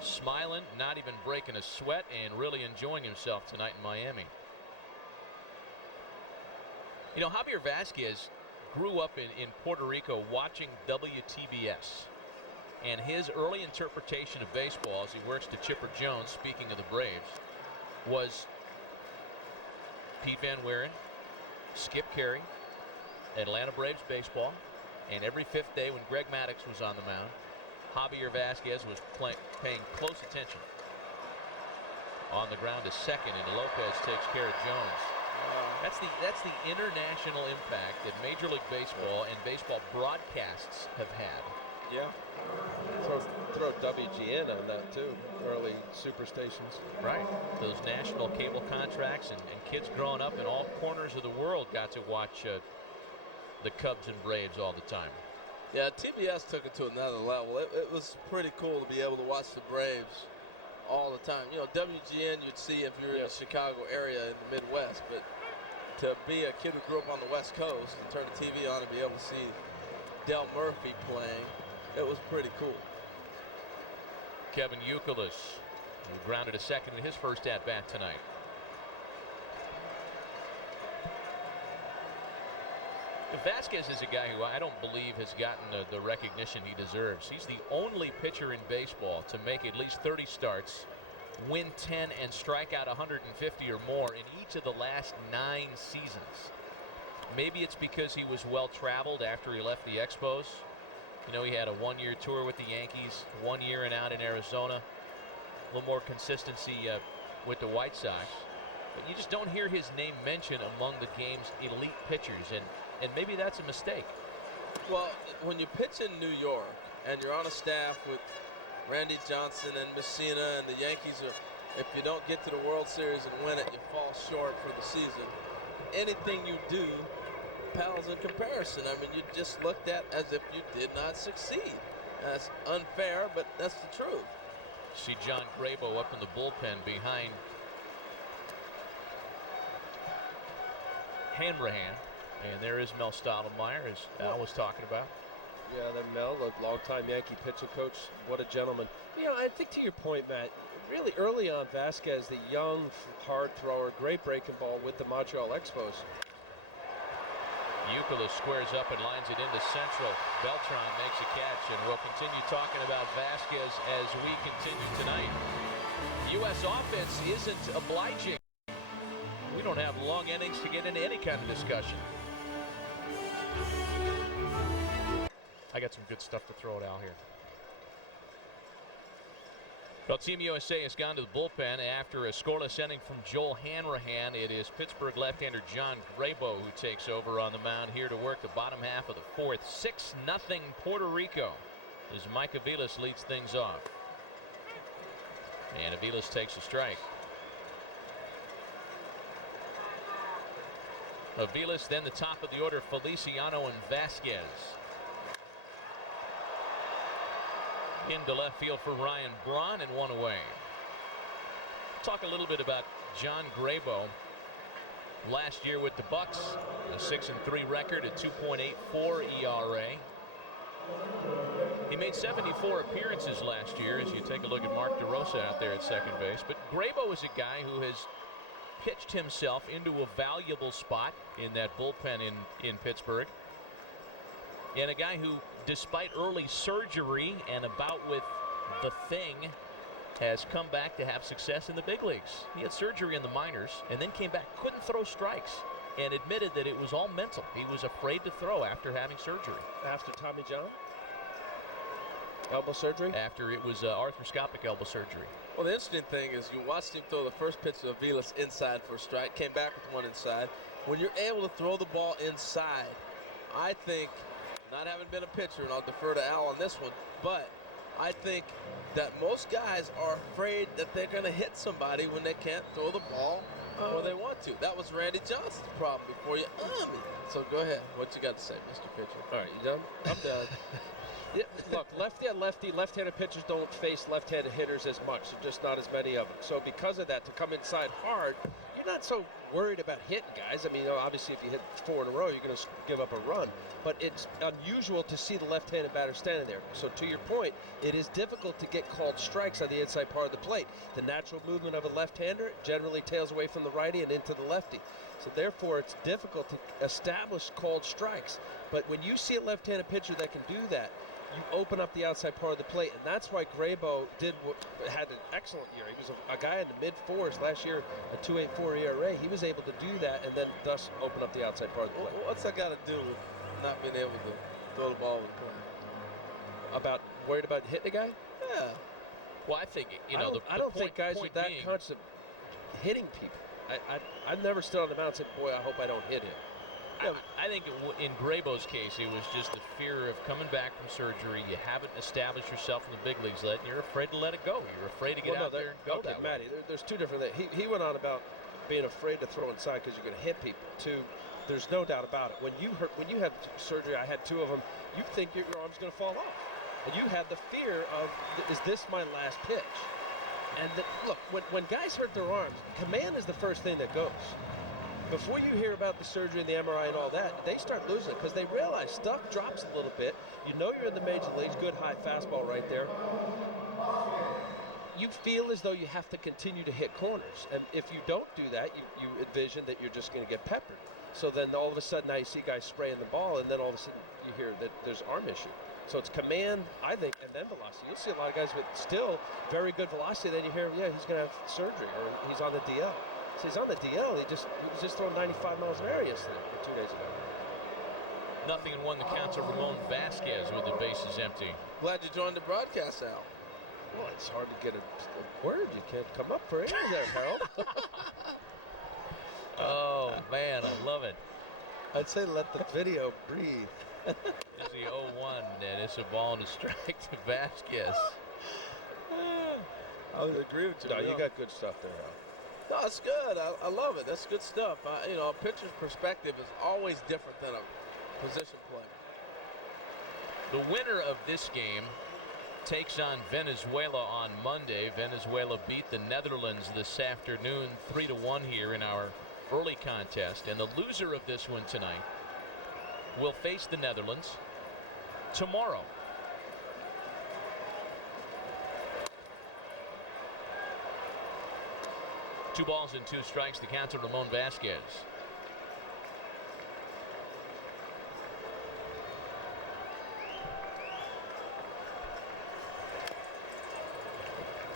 Smiling, not even breaking a sweat, and really enjoying himself tonight in Miami. You know, Javier Vasquez grew up in Puerto Rico watching WTBS. And his early interpretation of baseball as he works to Chipper Jones, speaking of the Braves, was Pete Van Wieren, Skip Carey, Atlanta Braves baseball, and every 5th day when Greg Maddux was on the mound, Javier Vasquez was paying close attention. On the ground is second, and Lopez takes care of Jones. That's the international impact that Major League Baseball and baseball broadcasts have had. Yeah. Throw WGN on that too. Early superstations. Right. Those national cable contracts and kids growing up in all corners of the world got to watch the Cubs and Braves all the time. Yeah, TBS took it to another level. It was pretty cool to be able to watch the Braves all the time. You know, WGN you'd see if you're in the Chicago area in the Midwest, but to be a kid who grew up on the West Coast and turn the TV on and be able to see Del Murphy playing, it was pretty cool. Kevin Youkilis, who grounded a second in his first at-bat tonight. Vasquez is a guy who I don't believe has gotten the recognition he deserves. He's the only pitcher in baseball to make at least 30 starts, win 10, and strike out 150 or more in each of the last 9 seasons. Maybe it's because he was well-traveled after he left the Expos. You know, he had a 1-year tour with the Yankees, 1 year and out in Arizona. A little more consistency with the White Sox. But you just don't hear his name mentioned among the game's elite pitchers, and maybe that's a mistake. Well, when you pitch in New York and you're on a staff with Randy Johnson and Messina, and the Yankees are, if you don't get to the World Series and win it, you fall short for the season. Anything you do pales in comparison. I mean, you're just looked at as if you did not succeed. That's unfair, but that's the truth. See John Grabo up in the bullpen behind Hanrahan. And there is Mel Stottlemyre, as Al was talking about. Yeah, then Mel, a longtime Yankee pitching coach, what a gentleman. You know, I think to your point, Matt, really early on, Vasquez, the young, hard thrower, great breaking ball with the Montreal Expos. Youkilis squares up and lines it into central. Beltran makes a catch, and we'll continue talking about Vasquez as we continue tonight. U.S. offense isn't obliging. We don't have long innings to get into any kind of discussion. I got some good stuff to throw at Al here. Well, Team USA has gone to the bullpen after a scoreless inning from Joel Hanrahan. It is Pittsburgh left-hander John Grabo who takes over on the mound here to work the bottom half of the 4th. 6-0 Puerto Rico as Mike Aviles leads things off. And Aviles takes a strike. Aviles, then the top of the order, Feliciano and Vasquez. Into left field for Ryan Braun, and one away. Talk a little bit about John Grabo. Last year with the Bucks, a 6-3 record, a 2.84 ERA. He made 74 appearances last year as you take a look at Mark DeRosa out there at second base. But Grabo is a guy who has pitched himself into a valuable spot in that bullpen in Pittsburgh. And a guy who, despite early surgery and a bout with the thing, has come back to have success in the big leagues. He had surgery in the minors and then came back, couldn't throw strikes, and admitted that it was all mental. He was afraid to throw after having surgery. After Tommy John? Elbow surgery? After it was arthroscopic elbow surgery. Well, the interesting thing is you watched him throw the first pitch to Aviles inside for a strike, came back with one inside. When you're able to throw the ball inside, I think, not having been a pitcher, and I'll defer to Al on this one, but I think that most guys are afraid that they're going to hit somebody when they can't throw the ball or they want to. That was Randy Johnson's problem before you. So go ahead. What you got to say, Mr. Pitcher? All right, you done? I'm done. Yeah, look, lefty on lefty, left-handed pitchers don't face left-handed hitters as much. There's just not as many of them. So because of that, to come inside hard, you're not so worried about hitting guys. I mean, obviously, if you hit 4 in a row, you're going to give up a run. But it's unusual to see the left-handed batter standing there. So to your point, it is difficult to get called strikes on the inside part of the plate. The natural movement of a left-hander generally tails away from the righty and into the lefty. So therefore, it's difficult to establish called strikes. But when you see a left-handed pitcher that can do that, you open up the outside part of the plate, and that's why Graybo had an excellent year. He was a guy in the mid-4s last year, a 2.84 ERA. He was able to do that and then thus open up the outside part of the plate. What's that got to do with not being able to throw the ball in the corner? Worried about hitting a guy? Yeah. Well, I think, I don't think guys are that conscious of hitting people. I've never stood on the mound and said, boy, I hope I don't hit him. I think in Graybo's case, it was just the fear of coming back from surgery. You haven't established yourself in the big leagues yet, and you're afraid to let it go. You're afraid to get out there and go that Matty, way. there's two different things. He went on about being afraid to throw inside because you're going to hit people. There's no doubt about it. When you had surgery, I had 2 of them, you think your arm's going to fall off. And you had the fear of, is this my last pitch? And look, when guys hurt their arms, command is the first thing that goes. Before you hear about the surgery and the MRI and all that, they start losing it because they realize stuff drops a little bit. You know you're in the major leagues, good high fastball right there. You feel as though you have to continue to hit corners. And if you don't do that, you envision that you're just going to get peppered. So then all of a sudden now you see guys spraying the ball, and then all of a sudden you hear that there's arm issue. So it's command, I think, and then velocity. You'll see a lot of guys with still very good velocity. Then you hear, yeah, he's going to have surgery or he's on the DL. So he's on the DL. He was just throwing 95 miles an hour yesterday, or 2 days ago. 0-1 the count to Ramon Vasquez with the bases empty. Glad you joined the broadcast, Al. Well, it's hard to get a word. You can't come up for anything there, Harold. Oh, man, I love it. I'd say let the video breathe. It's the 0-1, and it's a ball and a strike to Vasquez. I would agree with you. No, you got good stuff there, Harold. No, it's good. I love it. That's good stuff. A pitcher's perspective is always different than a position player. The winner of this game takes on Venezuela on Monday. Venezuela beat the Netherlands this afternoon 3-1 here in our early contest. And the loser of this one tonight will face the Netherlands tomorrow. Two balls and 2 strikes, the count to Ramon Vasquez.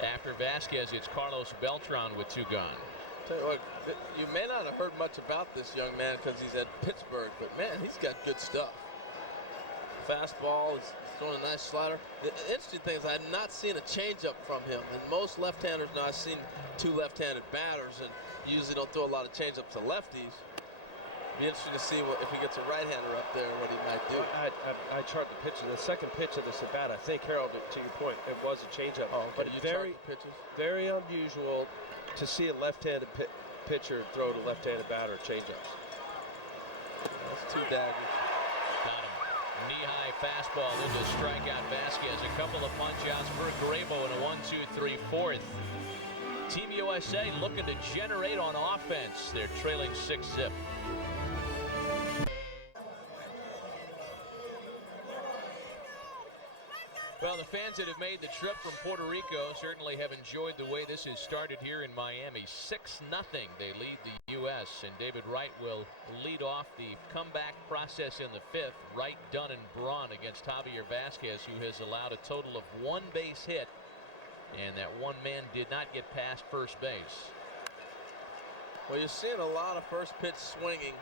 After Vasquez, it's Carlos Beltran with 2 gone. Tell you what, you may not have heard much about this young man because he's at Pittsburgh, but man, he's got good stuff. Fastball, he's throwing a nice slider. The interesting thing is I had not seen a changeup from him. And most left-handers, now I've seen 2 left-handed batters and usually don't throw a lot of changeups to lefties. Be interesting to see if he gets a right-hander up there, what he might do. I chart the pitches. The second pitch of this at bat, I think, Harold, to your point, it was a changeup. Oh, okay. But very unusual to see a left-handed pitcher throw to left-handed batter changeups. That's 2 daggers. Got him. Knee-high fastball into strikeout Vasquez. A couple of punch-outs for Graybo in a 1-2-3 fourth. Team USA looking to generate on offense. They're trailing 6-zip. Well, the fans that have made the trip from Puerto Rico certainly have enjoyed the way this has started here in Miami. 6-0. They lead the U.S. and David Wright will lead off the comeback process in the 5th. Wright, Dunn, and Braun against Javier Vasquez, who has allowed a total of 1 base hit, and that one man did not get past first base. Well, you're seeing a lot of first pitch swinging,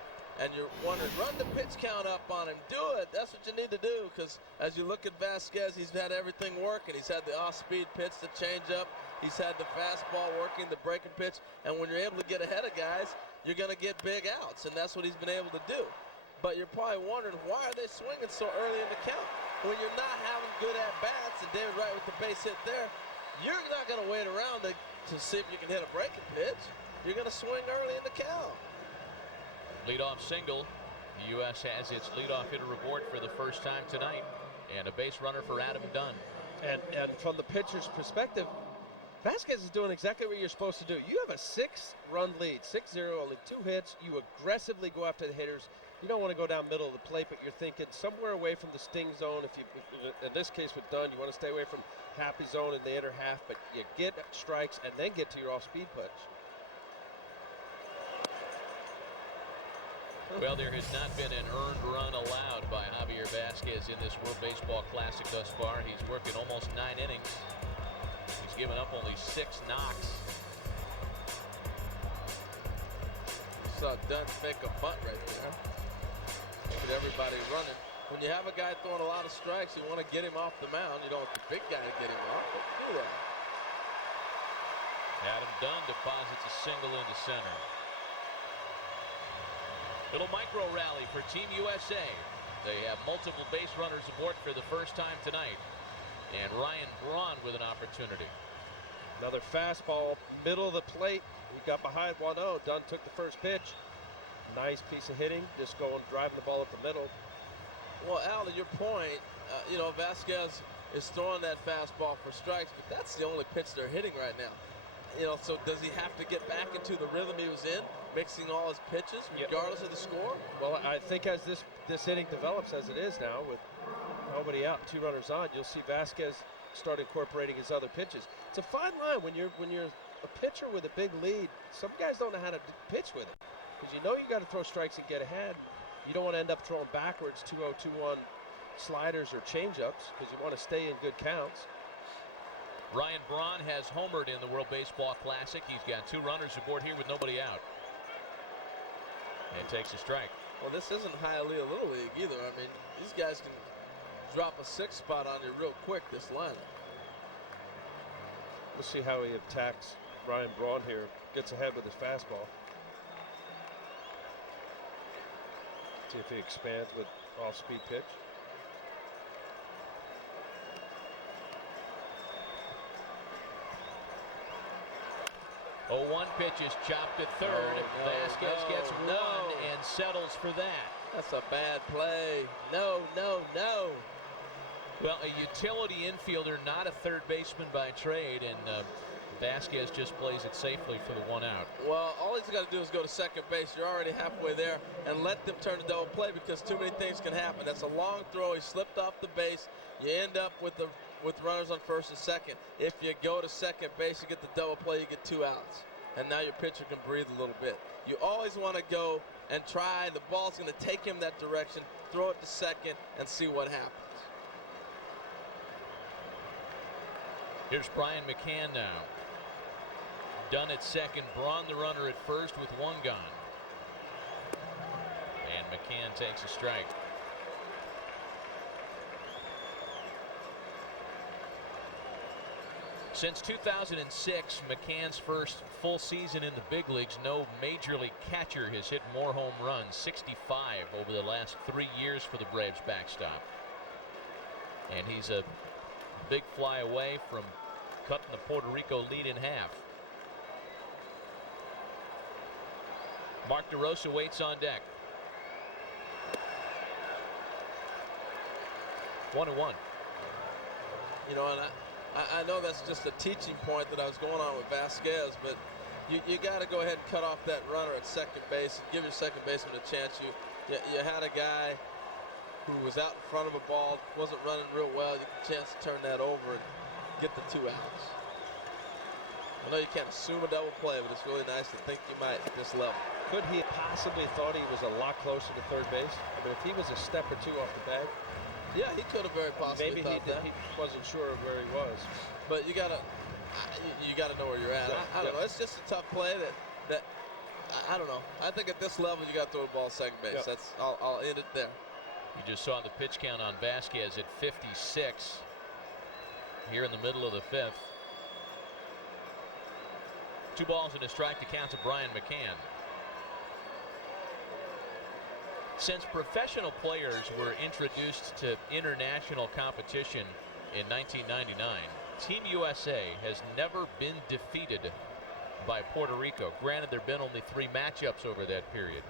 and you're wondering, run the pitch count up on him. Do it. That's what you need to do, because as you look at Vasquez, he's had everything working. He's had the off-speed pitch, the changeup. He's had the fastball working, the breaking pitch. And when you're able to get ahead of guys, you're going to get big outs, and that's what he's been able to do. But you're probably wondering, why are they swinging so early in the count? when you're not having good at-bats, and David Wright with the base hit there, you're not going to wait around to see if you can hit a breaking pitch. You're going to swing early in the count. Leadoff single. The U.S. has its leadoff hitter aboard for the first time tonight, and a base runner for Adam Dunn. And from the pitcher's perspective, Vasquez is doing exactly what you're supposed to do. You have a 6-run lead, 6-0, only 2 hits. You aggressively go after the hitters. You don't want to go down middle of the plate, but you're thinking somewhere away from the sting zone. If in this case with Dunn, you want to stay away from happy zone in the inner half, but you get strikes and then get to your off-speed pitch. Well, there has not been an earned run allowed by Javier Vasquez in this World Baseball Classic thus far. He's working almost 9 innings. He's given up only 6 knocks. Saw Dunn make a bunt right there. Look at everybody running. When you have a guy throwing a lot of strikes, you want to get him off the mound. You don't want the big guy to get him off, but do that. Adam Dunn deposits a single into center. Little micro rally for Team USA. They have multiple base runners aboard for the first time tonight. And Ryan Braun with an opportunity. Another fastball, middle of the plate. He got behind 1-0. Dunn took the first pitch. Nice piece of hitting, just driving the ball up the middle. Well, Al, to your point, you know, Vasquez is throwing that fastball for strikes, but that's the only pitch they're hitting right now. You know, so does he have to get back into the rhythm he was in, mixing all his pitches, regardless of the score? Well, I think as this inning develops, as it is now, with nobody out, 2 runners on, you'll see Vasquez start incorporating his other pitches. It's a fine line when you're a pitcher with a big lead. Some guys don't know how to pitch with it, because you know you got to throw strikes and get ahead. You don't want to end up throwing backwards 2-0, 2-1 sliders or changeups, because you want to stay in good counts. Ryan Braun has homered in the World Baseball Classic. He's got 2 runners aboard here with nobody out. And takes a strike. Well, this isn't Hialeah Little League either. I mean, these guys can drop a 6 spot on you real quick, this lineup. We'll see how he attacks Ryan Braun here. Gets ahead with his fastball. See if he expands with off-speed pitch. Oh, 1 pitch is chopped to third. Vasquez gets 1 and settles for that. That's a bad play. No. Well, a utility infielder, not a third baseman by trade, and Vasquez just plays it safely for the 1 out. Well, all he's got to do is go to second base. You're already halfway there, and let them turn to double play, because too many things can happen. That's a long throw. He slipped off the base. You end up with runners on first and second. If you go to second base, you get the double play, you get 2 outs. And now your pitcher can breathe a little bit. You always want to go and try. The ball's going to take him that direction. Throw it to second and see what happens. Here's Brian McCann now. Dunn at second, Braun the runner at first with 1 gone. And McCann takes a strike. Since 2006, McCann's first full season in the big leagues, no major league catcher has hit more home runs, 65 over the last 3 years for the Braves backstop. And he's a big fly away from cutting the Puerto Rico lead in half. Mark DeRosa waits on deck. 1-1. You know, and I know that's just a teaching point that I was going on with Vasquez, but you got to go ahead and cut off that runner at second base and give your second baseman a chance. You had a guy who was out in front of a ball, wasn't running real well. You get a chance to turn that over and get the 2 outs. I know you can't assume a double play, but it's really nice to think you might at this level. Could he have possibly thought he was a lot closer to third base? I mean, if he was a step or 2 off the bag, yeah, he could have very possibly maybe thought that. He wasn't sure of where he was. But you gotta know where you're at. I don't know. It's just a tough play that I don't know. I think at this level you got to throw the ball second base. Yep. I'll end it there. You just saw the pitch count on Vasquez at 56 here in the middle of the 5th. 2 balls and a strike to count to Brian McCann. Since professional players were introduced to international competition in 1999, Team USA has never been defeated by Puerto Rico. Granted, there have been only 3 matchups over that period.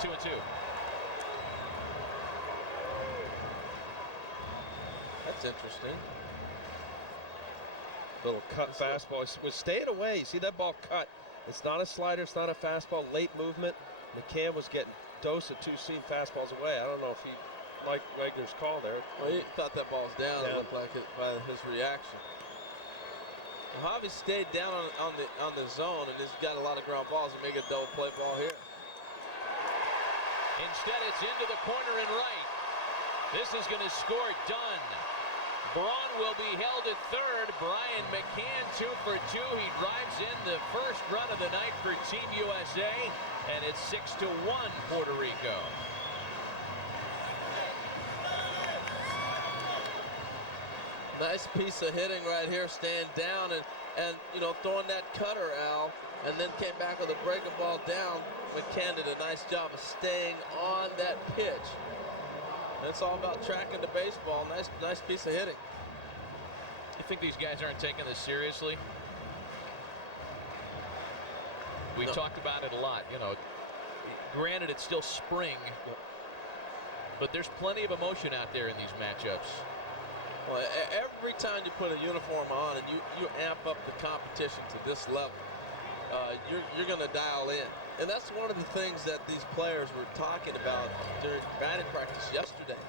Two and two. That's interesting. Little cut fastball. Was staying away. You see that ball cut. It's not a slider. It's not a fastball. Late movement. McCann was getting dose of 2-seam fastballs away. I don't know if he liked Wegner's call there. Well, he thought that ball was down. It looked like it by his reaction. Javi stayed down on the zone, and he's got a lot of ground balls. He may get a double play ball here. Instead, it's into the corner and right. This is going to score Dunn. Braun will be held at third. Brian McCann 2 for 2. He drives in the first run of the night for Team USA, and it's 6-1 Puerto Rico. Nice piece of hitting right here, staying down and you know, throwing that cutter, Al, and then came back with a breaking ball down. McCann did a nice job of staying on that pitch. It's all about tracking the baseball. Nice piece of hitting. You think these guys aren't taking this seriously? We talked about it a lot. You know, granted it's still spring, but there's plenty of emotion out there in these matchups. Well, every time you put a uniform on and you amp up the competition to this level, you're going to dial in. And that's one of the things that these players were talking about during batting practice yesterday.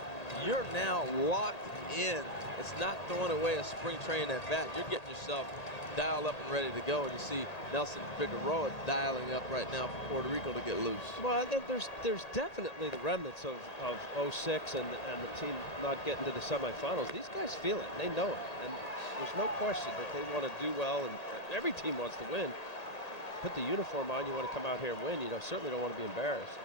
You're now locked in. It's not throwing away a spring training at bat. You're getting yourself dialed up and ready to go. And you see Nelson Figueroa dialing up right now for Puerto Rico to get loose. Well, there's definitely the remnants of 06 and the team not getting to the semifinals. These guys feel it. They know it. And there's no question that they want to do well, and every team wants to win. Put the uniform on, you want to come out here and win. You certainly don't want to be embarrassed.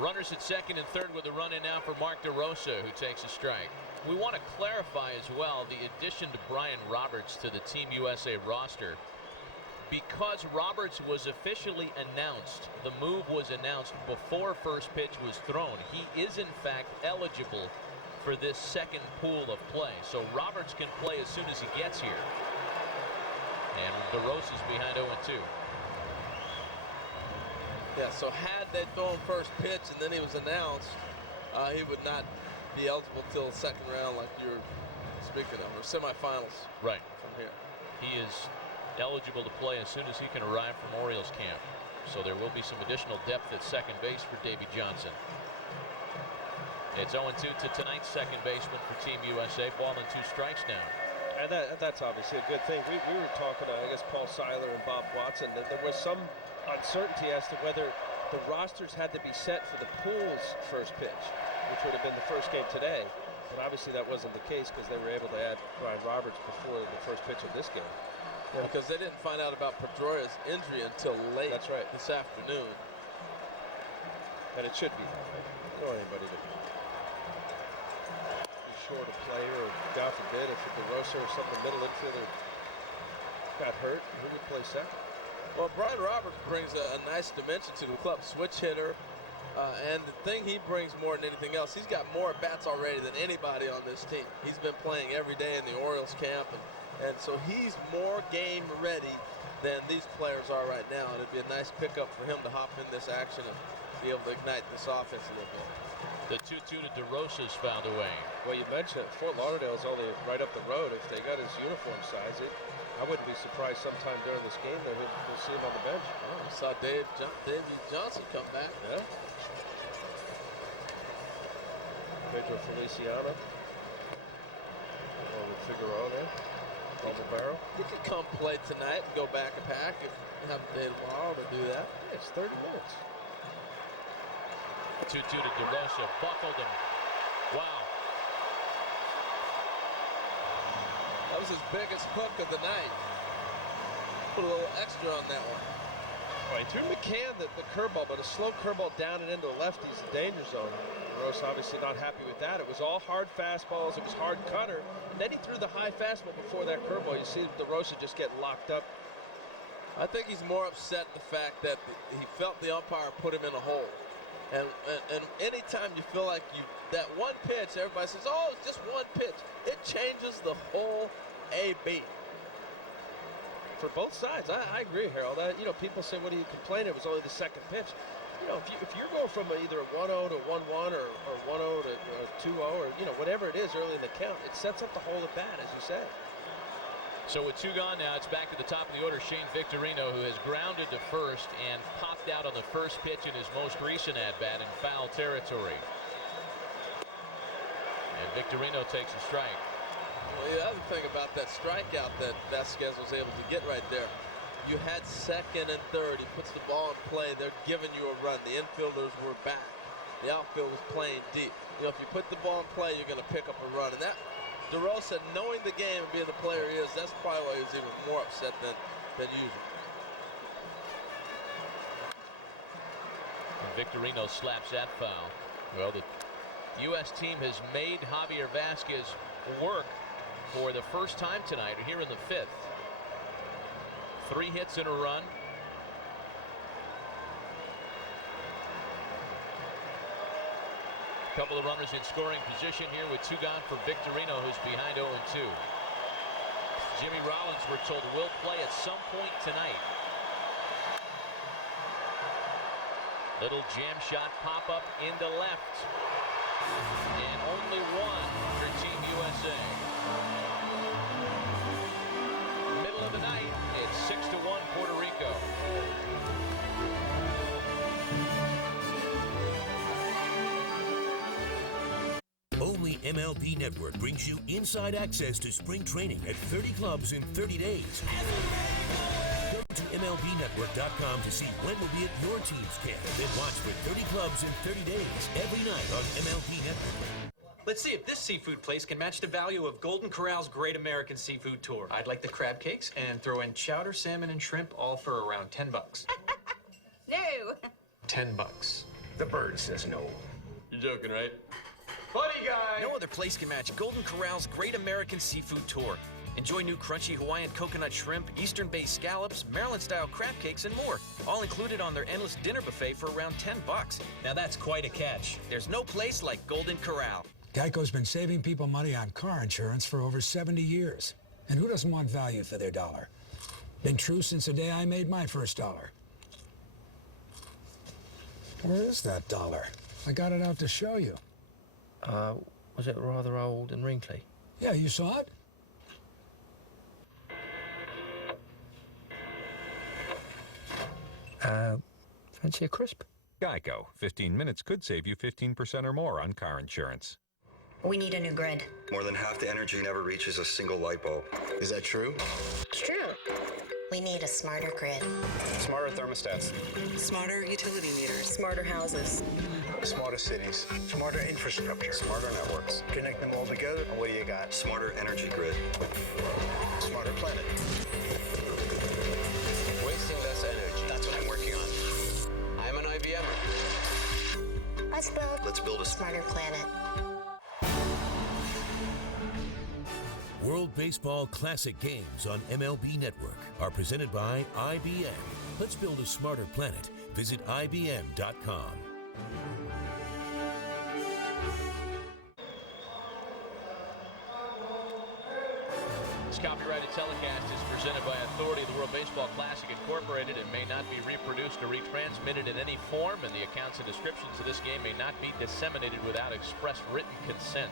Runners at second and third with a run in now for Mark DeRosa, who takes a strike. We want to clarify as well the addition to Brian Roberts to the Team USA roster. Because Roberts was officially announced, the move was announced before first pitch was thrown. He is in fact eligible for this second pool of play. So Roberts can play as soon as he gets here. And DeRosa's behind 0-2. Yeah, so had they thrown first pitch and then he was announced, he would not be eligible till the second round like you're speaking of, or semifinals. Right. From here. He is eligible to play as soon as he can arrive from Orioles camp. So there will be some additional depth at second base for Davey Johnson. It's 0-2 to tonight's second baseman for Team USA. Ball and 2 strikes now. And that's obviously a good thing. We were talking to, I guess, Paul Seiler and Bob Watson, that there was some uncertainty as to whether the rosters had to be set for the pool's first pitch, which would have been the first game today. But obviously that wasn't the case because they were able to add Brian Roberts before the first pitch of this game. Yeah, because they didn't find out about Pedroia's injury until late. That's right. This afternoon. And it should be that way. You don't want anybody to be short a player, or God forbid, if DeRosa or some middle infielder got hurt, who would play second? Well, Brian Roberts brings a nice dimension to the club. Switch hitter. And the thing he brings more than anything else, he's got more at-bats already than anybody on this team. He's been playing every day in the Orioles camp. And so he's more game ready than these players are right now. And it'd be a nice pickup for him to hop in this action and be able to ignite this offense a little bit. The 2-2 to DeRosa's fouled away. Well, you mentioned it. Fort Lauderdale's only right up the road. If they got his uniform size, I wouldn't be surprised sometime during this game that we'll see him on the bench. Oh, I saw Davey Johnson come back. Yeah. Pedro Feliciano. Over Figueroa there. Double barrel. He could come play tonight and go back a pack if you have a day tomorrow to do that. Yeah, it's 30 minutes. 2-2 to DeRosa. Buckled him. Wow. That was his biggest hook of the night. Put a little extra on that one. Well, he threw McCann the curveball, but a slow curveball down and into the lefties, the danger zone. DeRosa obviously not happy with that. It was all hard fastballs. It was hard cutter. And then he threw the high fastball before that curveball. You see DeRosa just get locked up. I think he's more upset the fact that he felt the umpire put him in a hole. And anytime you feel like that one pitch, everybody says, oh, it's just one pitch. It changes the whole AB. For both sides, I agree, Harold. People say, what do you complain? It was only the second pitch. If you're going from either a 1-0 to 1-1 or 1-0 to 2-0 or whatever it is early in the count, it sets up the whole at bat, as you say. So with 2 gone now, it's back to the top of the order. Shane Victorino, who has grounded to first and popped out on the first pitch in his most recent at-bat in foul territory. And Victorino takes a strike. Well, the other thing about that strikeout that Vasquez was able to get right there, you had second and third. He puts the ball in play. They're giving you a run. The infielders were back. The outfield was playing deep. If you put the ball in play, you're going to pick up a run. And that, DeRosa, knowing the game and being the player he is, that's probably why he was even more upset than usual. And Victorino slaps that foul. Well, the U.S. team has made Javier Vasquez work for the first time tonight here in the 5th. 3 hits and a run. A couple of runners in scoring position here with 2 gone for Victorino, who's behind 0-2. Jimmy Rollins, we're told, will play at some point tonight. Little jam shot pop up into left. And only one for Team USA. Middle of the night, it's 6-1 Puerto Rico. Only MLB Network brings you inside access to spring training at 30 clubs in 30 days. Go to MLBnetwork.com to see when will be at your team's camp. Then watch for 30 clubs in 30 days every night on MLB Network. Let's see if this seafood place can match the value of Golden Corral's Great American Seafood Tour. I'd like the crab cakes and throw in chowder, salmon, and shrimp, all for around $10. No. $10. The bird says no. You're joking, right? Buddy guy! No other place can match Golden Corral's Great American Seafood Tour. Enjoy new crunchy Hawaiian coconut shrimp, Eastern Bay scallops, Maryland-style crab cakes, and more. All included on their endless dinner buffet for around $10. Now that's quite a catch. There's no place like Golden Corral. Geico's been saving people money on car insurance for over 70 years. And who doesn't want value for their dollar? Been true since the day I made my first dollar. Where is that dollar? I got it out to show you. Was it rather old and wrinkly? Yeah, you saw it? Fancy a crisp? Geico. 15 minutes could save you 15% or more on car insurance. We need a new grid. More than half the energy never reaches a single light bulb. Is that true? It's true. We need a smarter grid. Smarter thermostats. Smarter utility meters. Smarter houses. Smarter cities. Smarter infrastructure. Smarter networks. Connect them all together, and what do you got? Smarter energy grid. Smarter planet. Wasting less energy. That's what I'm working on. I'm an IBMer. Let's build a smarter planet. World Baseball Classic games on MLB Network are presented by IBM. Let's build a smarter planet. Visit IBM.com. This copyrighted telecast is presented by authority of the World Baseball Classic Incorporated and may not be reproduced or retransmitted in any form, and the accounts and descriptions of this game may not be disseminated without express written consent.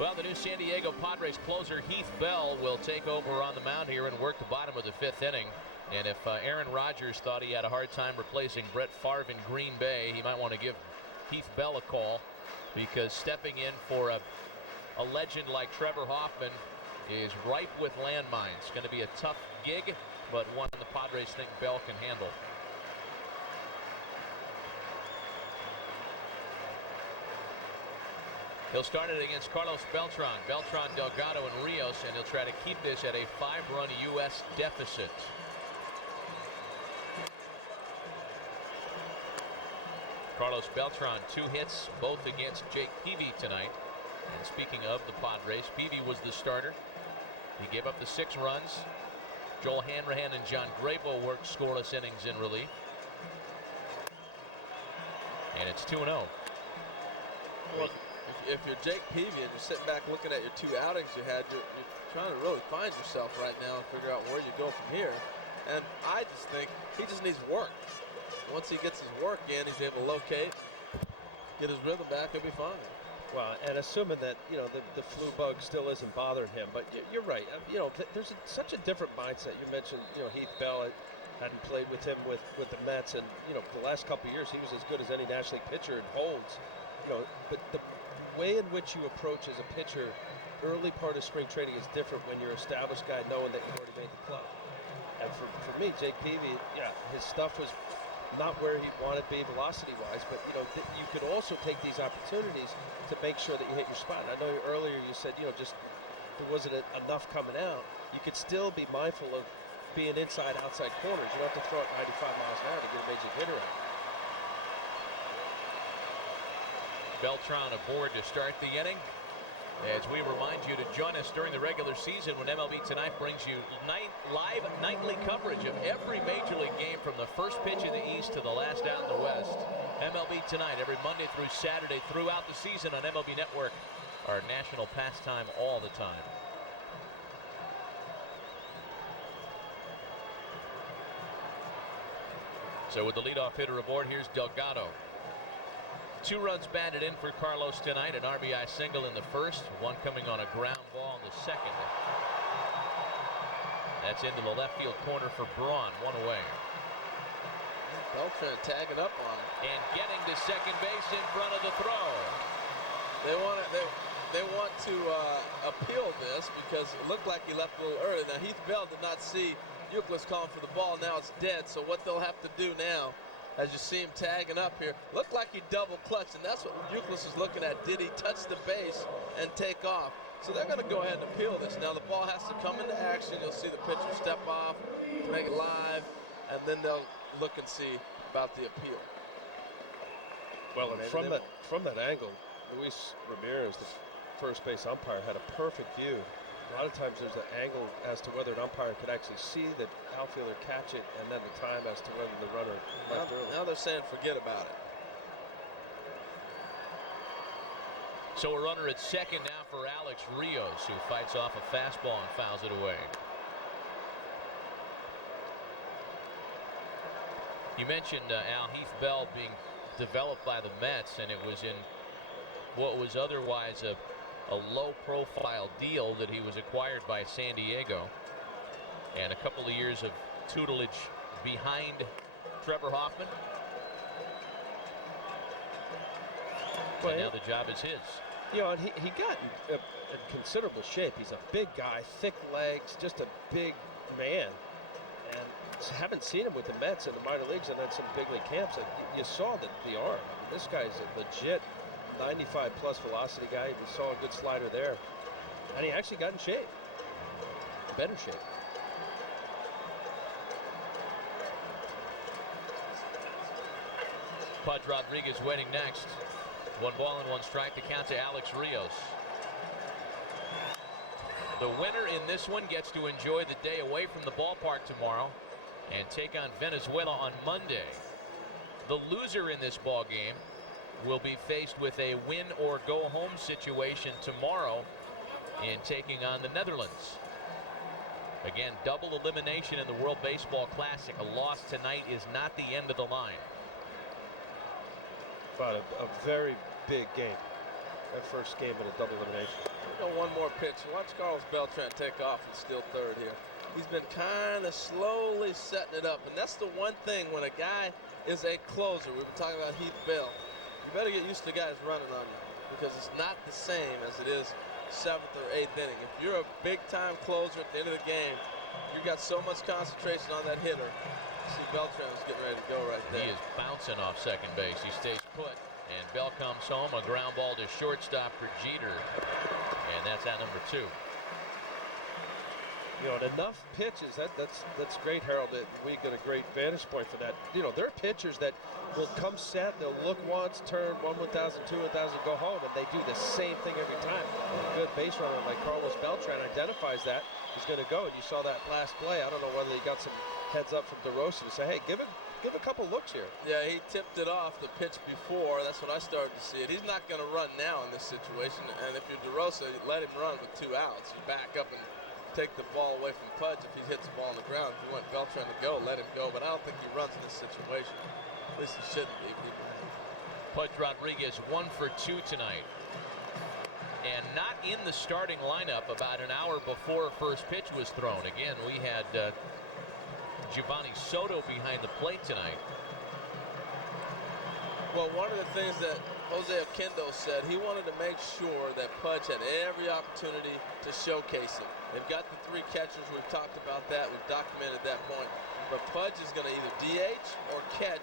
Well, the new San Diego Padres closer Heath Bell will take over on the mound here and work the bottom of the 5th inning. And if Aaron Rodgers thought he had a hard time replacing Brett Favre in Green Bay, he might want to give Heath Bell a call, because stepping in for a legend like Trevor Hoffman is ripe with landmines. Going to be a tough gig, but one the Padres think Bell can handle. He'll start it against Carlos Beltran, Delgado, and Rios, and he'll try to keep this at a 5-run U.S. deficit. Carlos Beltran, 2 hits, both against Jake Peavy tonight. And speaking of the Padres, Peavy was the starter. He gave up the 6 runs. Joel Hanrahan and John Grabo worked scoreless innings in relief. And it's 2-0. Well, if you're Jake Peavy and you're sitting back looking at your 2 outings you had, you're trying to really find yourself right now and figure out where you go from here. And I just think he just needs work. Once he gets his work in, he's able to locate, get his rhythm back, he'll be fine. Well, and assuming that, you know, the flu bug still isn't bothering him, but you're right. You know, there's such a different mindset. You mentioned, you know, Heath Bell. I hadn't played with him with the Mets, and, you know, the last couple of years he was as good as any National League pitcher in holds. You know, but the way in which you approach as a pitcher early part of spring training is different when you're an established guy knowing that you've already made the club. And for me, Jake Peavy, yeah, his stuff was not where he wanted to be velocity-wise, but, you know, you could also take these opportunities to make sure that you hit your spot. And I know earlier you said, you know, just there wasn't enough coming out. You could still be mindful of being inside, outside corners. You don't have to throw it 95 miles an hour to get a major hitter out. Beltran aboard to start the inning. As we remind you to join us during the regular season when MLB Tonight brings you live nightly coverage of every Major League game from the first pitch in the East to the last out in the West. MLB Tonight every Monday through Saturday throughout the season on MLB Network, our national pastime all the time. So with the leadoff hitter aboard, here's Delgado. 2 runs batted in for Carlos tonight, an RBI single in the first, one coming on a ground ball in the second. That's into the left field corner for Braun, 1 away. Beltran tagging up on it. And getting to second base in front of the throw. They want to appeal this because it looked like he left a little early. Now Heath Bell did not see Euclid calling for the ball. Now it's dead, so what they'll have to do now, as you see him tagging up here, looked like he double clutched, and that's what Euclid is looking at. Did he touch the base and take off? So they're going to go ahead and appeal this. Now the ball has to come into action. You'll see the pitcher step off, make it live, and then they'll look and see about the appeal. Well, and from that angle, Luis Ramirez, the first base umpire, had a perfect view. A lot of times there's an angle as to whether an umpire could actually see the outfielder catch it, and then the time as to whether the runner left early. Now they're saying forget about it. So a runner at second now for Alex Rios, who fights off a fastball and fouls it away. You mentioned Al Heath Bell being developed by the Mets, and it was in what was otherwise a low-profile deal that he was acquired by San Diego, and a couple of years of tutelage behind Trevor Hoffman. Well, and now the job is his. You know, and he got in considerable shape. He's a big guy, thick legs, just a big man. And haven't seen him with the Mets in the minor leagues and then some big league camps. And you saw the arm. I mean, this guy's a legit 95-plus velocity guy. We saw a good slider there. And he actually got in shape. Better shape. Pudge Rodriguez waiting next. 1 ball and 1 strike to count to Alex Rios. The winner in this one gets to enjoy the day away from the ballpark tomorrow and take on Venezuela on Monday. The loser in this ball game will be faced with a win or go home situation tomorrow in taking on the Netherlands. Again, double elimination in the World Baseball Classic. A loss tonight is not the end of the line. But a very big game. That first game in a double elimination. We got one more pitch. Watch Carlos Beltran take off and steal third here. He's been kind of slowly setting it up, and that's the one thing when a guy is a closer. We've been talking about Heath Bell. You better get used to guys running on you because it's not the same as it is 7th or 8th inning. If you're a big-time closer at the end of the game, you got so much concentration on that hitter. See, Beltran's getting ready to go right there. He is bouncing off second base. He stays put, and Bell comes home. A ground ball to shortstop for Jeter, and that's out number 2. You know, and enough pitches. That's great, Harold. That we get a great vantage point for that. You know, there are pitchers that will come set, they'll look once, turn 1 1,000, 2 1,000, go home, and they do the same thing every time. And a good base runner like Carlos Beltran identifies that he's going to go. And you saw that last play. I don't know whether he got some heads up from DeRosa to say, hey, give a couple looks here. Yeah, he tipped it off the pitch before. That's what I started to see it. He's not going to run now in this situation. And if you're DeRosa, you let him run with 2 outs. You back up and take the ball away from Pudge if he hits the ball on the ground. If you want Beltran to go, let him go. But I don't think he runs in this situation. At least he shouldn't be. Pudge Rodriguez 1 for 2 tonight. And not in the starting lineup about an hour before first pitch was thrown. Again, we had Giovanni Soto behind the plate tonight. Well, one of the things that Jose Oquendo said, he wanted to make sure that Pudge had every opportunity to showcase him. They've got the 3 catchers. We've talked about that. We've documented that point. But Pudge is going to either DH or catch,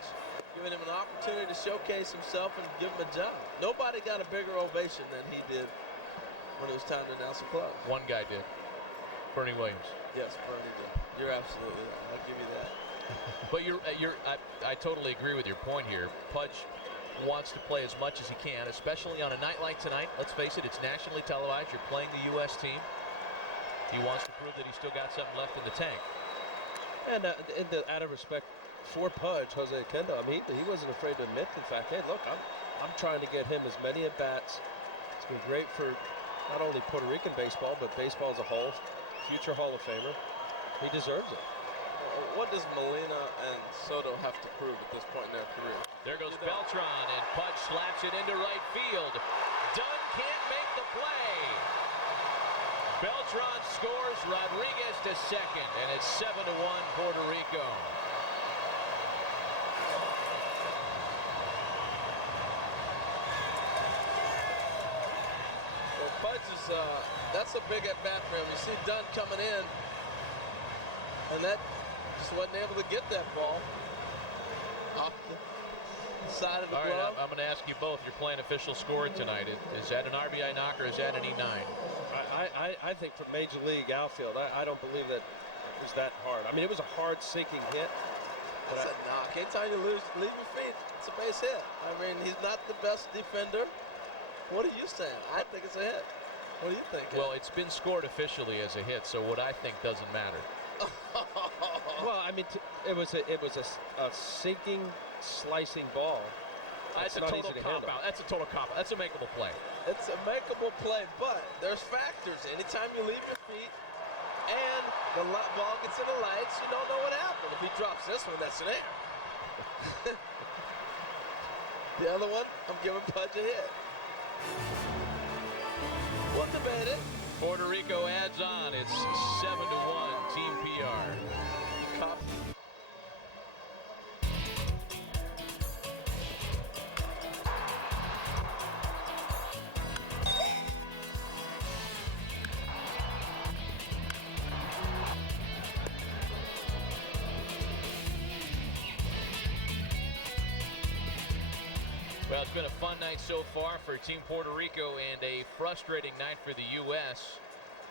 giving him an opportunity to showcase himself and give him a job. Nobody got a bigger ovation than he did when it was time to announce the club. One guy did. Bernie Williams. Yes, Bernie did. You're absolutely right. I'll give you that. But I totally agree with your point here. Pudge wants to play as much as he can, especially on a night like tonight. Let's face it, it's nationally televised. You're playing the U.S. team. He wants to prove that he's still got something left in the tank. And out of respect for Pudge, Jose Oquendo, I mean, he wasn't afraid to admit the fact, hey, look, I'm trying to get him as many at-bats. It's been great for not only Puerto Rican baseball, but baseball as a whole. Future Hall of Famer. He deserves it. What does Molina and Soto have to prove at this point in their career? There goes Beltran, and Pudge slaps it into right field. Dunn can't make the play. Beltran scores, Rodriguez to second, and it's 7-1 Puerto Rico. Well, Pudge is, that's a big at-bat for him. You see Dunn coming in, and that just wasn't able to get that ball off the side of the glove. All right, I'm going to ask you both. Your playing official scored tonight. Is that an RBI knock or is that an E9? I think for Major League outfield, I don't believe that it was that hard. I mean, it was a hard sinking hit. It's a knock. Anytime you leave your feet, it's a base hit. I mean, he's not the best defender. What are you saying? I think it's a hit. What do you think? Well, it's been scored officially as a hit, so what I think doesn't matter. Well, I mean, it was a sinking, slicing ball. That's a total cop-out. That's a total cop-out. That's a makeable play. It's a makeable play, but there's factors. Anytime you leave your feet and the ball gets in the lights, you don't know what happened. If he drops this one, that's an error. The other one, I'm giving Pudge a hit. We'll debate it. Puerto Rico adds on. It's 7-1 Team PR. Cop. Well, it's been a fun night so far for Team Puerto Rico and a frustrating night for the U.S.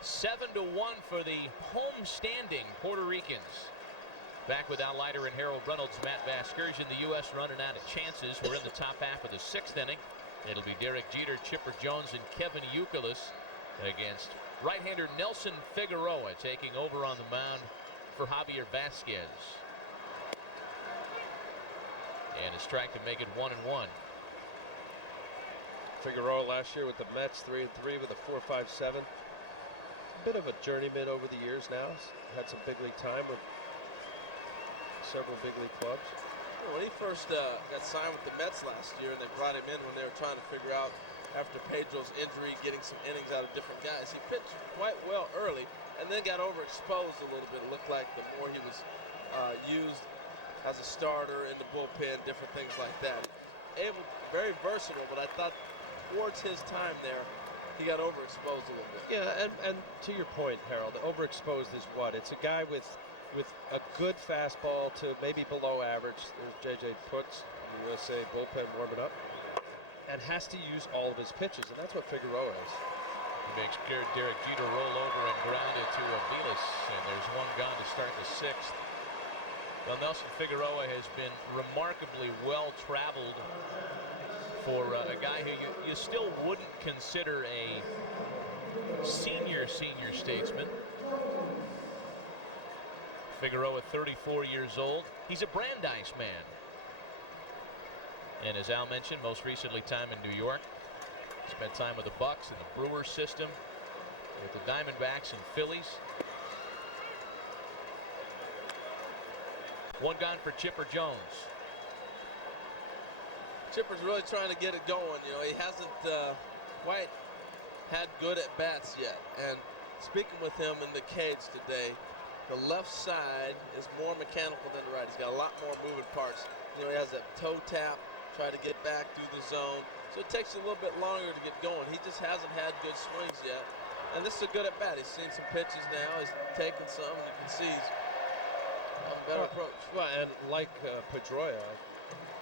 7-1 for the home-standing Puerto Ricans. Back without Leiter and Harold Reynolds, Matt Vasgersian, the U.S. running out of chances. We're in the top half of the 6th inning. It'll be Derek Jeter, Chipper Jones, and Kevin Youkilis against right-hander Nelson Figueroa taking over on the mound for Javier Vasquez. And a strike to make it 1-1. Figueroa last year with the Mets, 3-3 with a 4.57. Bit of a journeyman over the years now. Had some big league time with several big league clubs. When he first got signed with the Mets last year, and they brought him in when they were trying to figure out, after Pedro's injury, getting some innings out of different guys. He pitched quite well early, and then got overexposed a little bit. It looked like the more he was used as a starter in the bullpen, different things like that. Very versatile, but I thought towards his time there, he got overexposed a little bit. Yeah, and to your point, Harold, overexposed is what? It's a guy with a good fastball to maybe below average. There's J.J. Putz in the USA bullpen warming up, and has to use all of his pitches, and that's what Figueroa is. He makes Derek Jeter roll over and ground it to Aviles, and sixth. Well, Nelson Figueroa has been remarkably well-traveled for a guy who you still wouldn't consider a senior statesman. Figueroa, 34 years old. He's a Brandeis man. And as Al mentioned, most recently time in New York. Spent time with the Bucks and the Brewers system, with the Diamondbacks and Phillies. One gone for Chipper Jones. Chipper's really trying to get it going. You know, he hasn't quite had good at bats yet. And speaking with him in the cage today, the left side is more mechanical than the right. He's got a lot more moving parts. You know, he has that toe tap, try to get back through the zone. So it takes a little bit longer to get going. He just hasn't had good swings yet. And this is a good at bat. He's seen some pitches now. He's taken some, and you can see he's on a better approach. Well, and like Pedroia,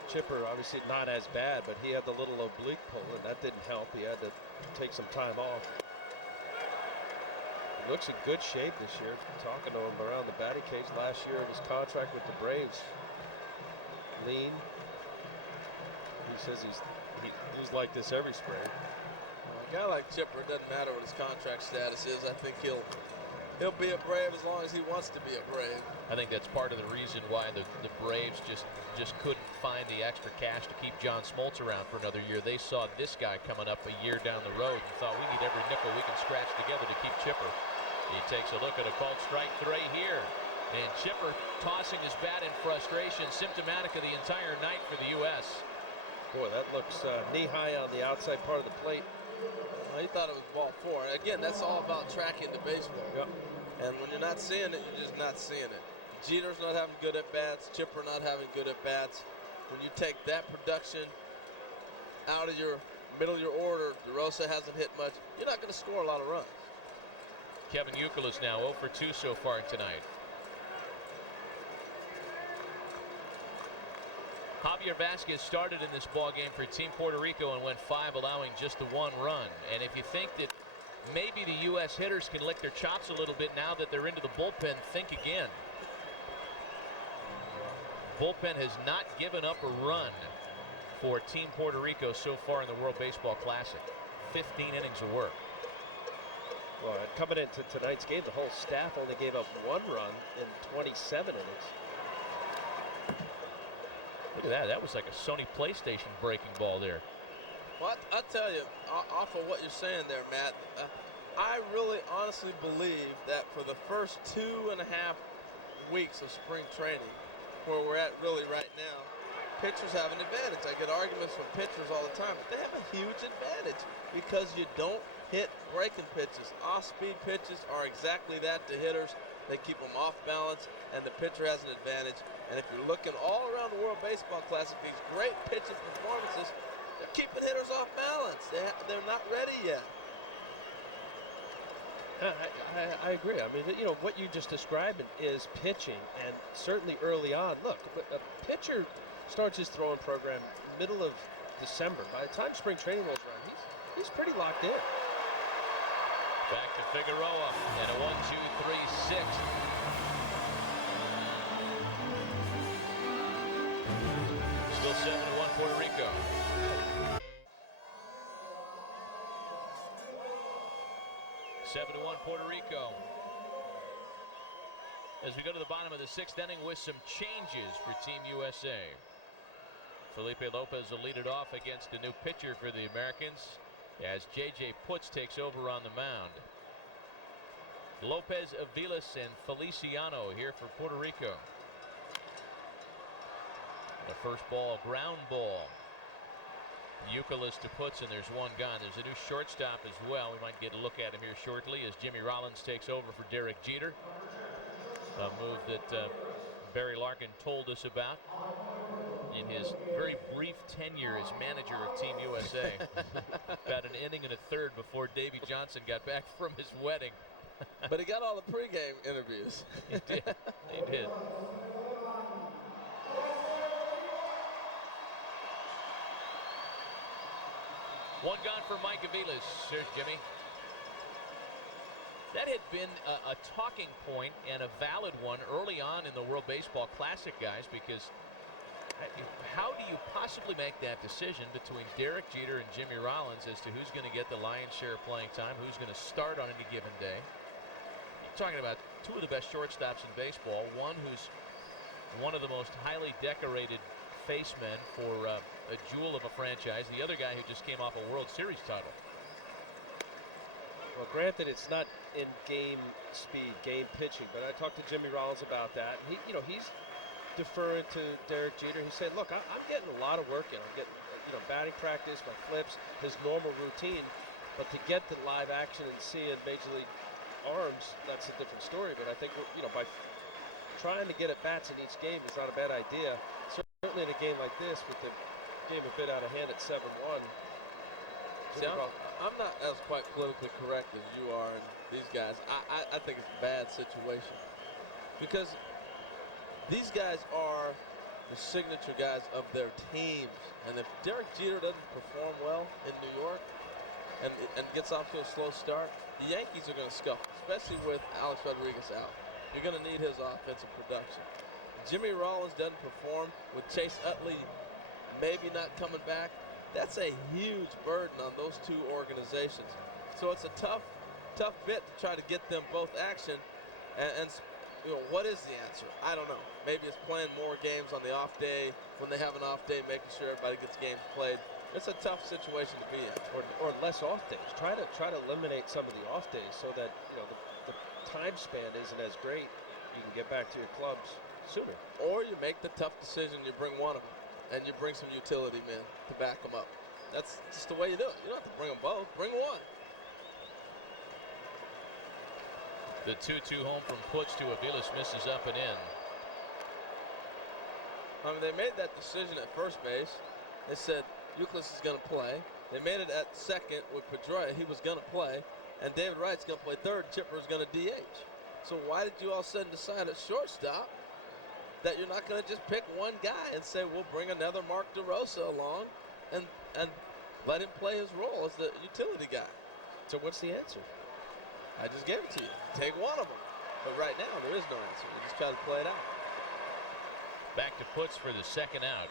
Chipper obviously not as bad, but he had the little oblique pull, and that didn't help. He had to take some time off. He looks in good shape this year. Talking to him around the batting cage last year of his contract with the Braves. Lean. He says he's like this every spring. A guy like Chipper, it doesn't matter what his contract status is. I think he'll be a Brave as long as he wants to be a Brave. I think that's part of the reason why the Braves just couldn't find the extra cash to keep John Smoltz around for another year. They saw this guy coming up a year down the road and thought, we need every nickel we can scratch together to keep Chipper. He takes a look at a called strike 3 here. And Chipper tossing his bat in frustration, symptomatic of the entire night for the U.S. Boy, that looks knee-high on the outside part of the plate. Well, he thought it was ball 4. Again, that's all about tracking the baseball. Yep. And when you're not seeing it, you're just not seeing it. Jeter's not having good at-bats. Chipper not having good at-bats. When you take that production out of your middle of your order, DeRosa hasn't hit much, you're not going to score a lot of runs. Kevin Youkilis now 0 for 2 so far tonight. Javier Vasquez started in this ball game for Team Puerto Rico and went 5, allowing just the 1 run. And if you think that maybe the U.S. hitters can lick their chops a little bit now that they're into the bullpen, think again. Bullpen has not given up a run for Team Puerto Rico so far in the World Baseball Classic. 15 innings of work. Well, coming into tonight's game, the whole staff only gave up 1 run in 27 innings. Look at that. That was like a Sony PlayStation breaking ball there. Well, I tell you, off of what you're saying there, Matt, I really honestly believe that for the first 2.5 weeks of spring training, where we're at really right now, pitchers have an advantage. I get arguments from pitchers all the time, but they have a huge advantage because you don't hit breaking pitches. Off-speed pitches are exactly that to hitters. They keep them off balance, and the pitcher has an advantage. And if you're looking all around the World Baseball Classic, these great pitching performances, they're keeping hitters off balance. They're not ready yet. I agree. I mean, you know, what you just described is pitching, and certainly early on. Look, a pitcher starts his throwing program middle of December. By the time spring training rolls around, he's pretty locked in. Back to Figueroa, and a 1-2-3-6. Still 7-1 Puerto Rico. Puerto Rico. As we go to the bottom of the 6th inning with some changes for Team USA. Felipe Lopez will lead it off against a new pitcher for the Americans as J.J. Putz takes over on the mound. Lopez, Aviles, and Feliciano here for Puerto Rico. The first ball, ground ball. Youkilis to Putz, and there's one gone. There's a new shortstop as well. We might get a look at him here shortly as Jimmy Rollins takes over for Derek Jeter. A move that Barry Larkin told us about in his very brief tenure as manager of Team USA. About an inning and a third before Davey Johnson got back from his wedding. But he got all the pregame interviews. He did. He did. One gone for Mike Aviles. Here's Jimmy. That had been a talking point and a valid one early on in the World Baseball Classic, guys, because how do you possibly make that decision between Derek Jeter and Jimmy Rollins as to who's going to get the lion's share of playing time, who's going to start on any given day? You're talking about two of the best shortstops in baseball, one who's one of the most highly decorated facemen for a jewel of a franchise, the other guy who just came off a World Series title. Well, granted, it's not in game speed, game pitching, but I talked to Jimmy Rollins about that. He, he's deferring to Derek Jeter. He said, "Look, I'm getting a lot of work in. I'm getting, batting practice, my flips, his normal routine. But to get the live action and see in Major League arms, that's a different story. But I think, by trying to get at bats in each game is not a bad idea. Certainly in a game like this, with the game a bit out of hand at 7-1." See, I'm not as quite politically correct as you are and these guys. I think it's a bad situation because these guys are the signature guys of their teams. And if Derek Jeter doesn't perform well in New York and gets off to a slow start, the Yankees are going to scuffle, especially with Alex Rodriguez out. You're going to need his offensive production. Jimmy Rollins doesn't perform with Chase Utley maybe not coming back. That's a huge burden on those two organizations. So it's a tough bit to try to get them both action. And what is the answer? I don't know. Maybe it's playing more games on the off day when they have an off day, making sure everybody gets games played. It's a tough situation to be in. Or less off days. Try to eliminate some of the off days so that the time span isn't as great. You can get back to your clubs sooner. Or you make the tough decision. You bring one of them. And you bring some utility men to back them up. That's just the way you do it. You don't have to bring them both. Bring one. The 2-2 home from Putz to Aviles misses up and in. They made that decision at first base. They said Euclid is going to play. They made it at second with Pedroia. He was going to play. And David Wright's going to play third. Chipper is going to DH. So why did you all of a sudden decide at shortstop that you're not going to just pick one guy and say, we'll bring another Mark DeRosa along and let him play his role as the utility guy? So what's the answer? I just gave it to you. Take one of them. But right now, there is no answer. You just try to play it out. Back to Putz for the second out.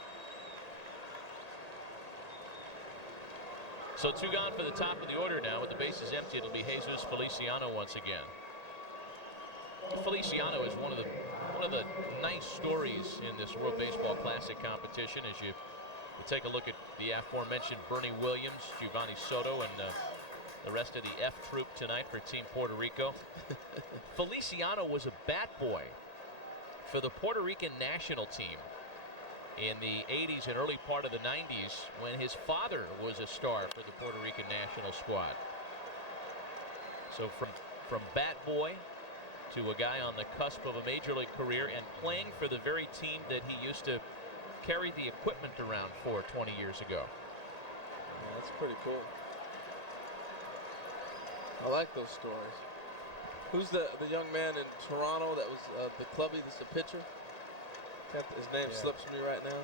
So two gone for the top of the order now. With the bases empty, it'll be Jesus Feliciano once again. Feliciano is one of the nice stories in this World Baseball Classic competition as you take a look at the aforementioned Bernie Williams, Giovanni Soto, and the rest of the F troop tonight for Team Puerto Rico. Feliciano was a bat boy for the Puerto Rican national team in the 80s and early part of the 90s when his father was a star for the Puerto Rican national squad. So from bat boy to a guy on the cusp of a major league career and playing for the very team that he used to carry the equipment around for 20 years ago. Yeah, that's pretty cool. I like those stories. Who's the young man in Toronto that was the clubby, that's the pitcher? His name slips me right now.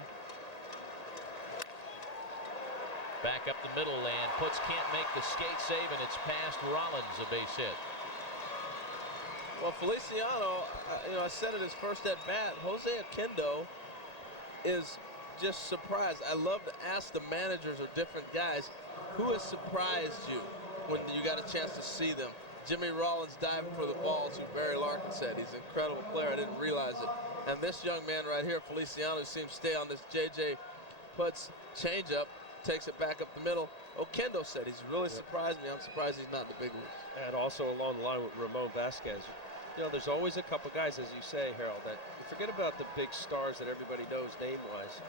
Back up the middle, and Putz can't make the skate save, and it's past Rollins, a base hit. Well, Feliciano, I said it his first at bat. Jose Oquendo is just surprised. I love to ask the managers or different guys, who has surprised you when you got a chance to see them? Jimmy Rollins diving for the balls, who Barry Larkin said he's an incredible player. I didn't realize it. And this young man right here, Feliciano, who seems to stay on this J.J. Putz changeup, takes it back up the middle. Oquendo said he's really surprised me. I'm surprised he's not in the big leagues. And also along the line with Ramon Vasquez. There's always a couple guys, as you say, Harold, that you forget about the big stars that everybody knows name-wise.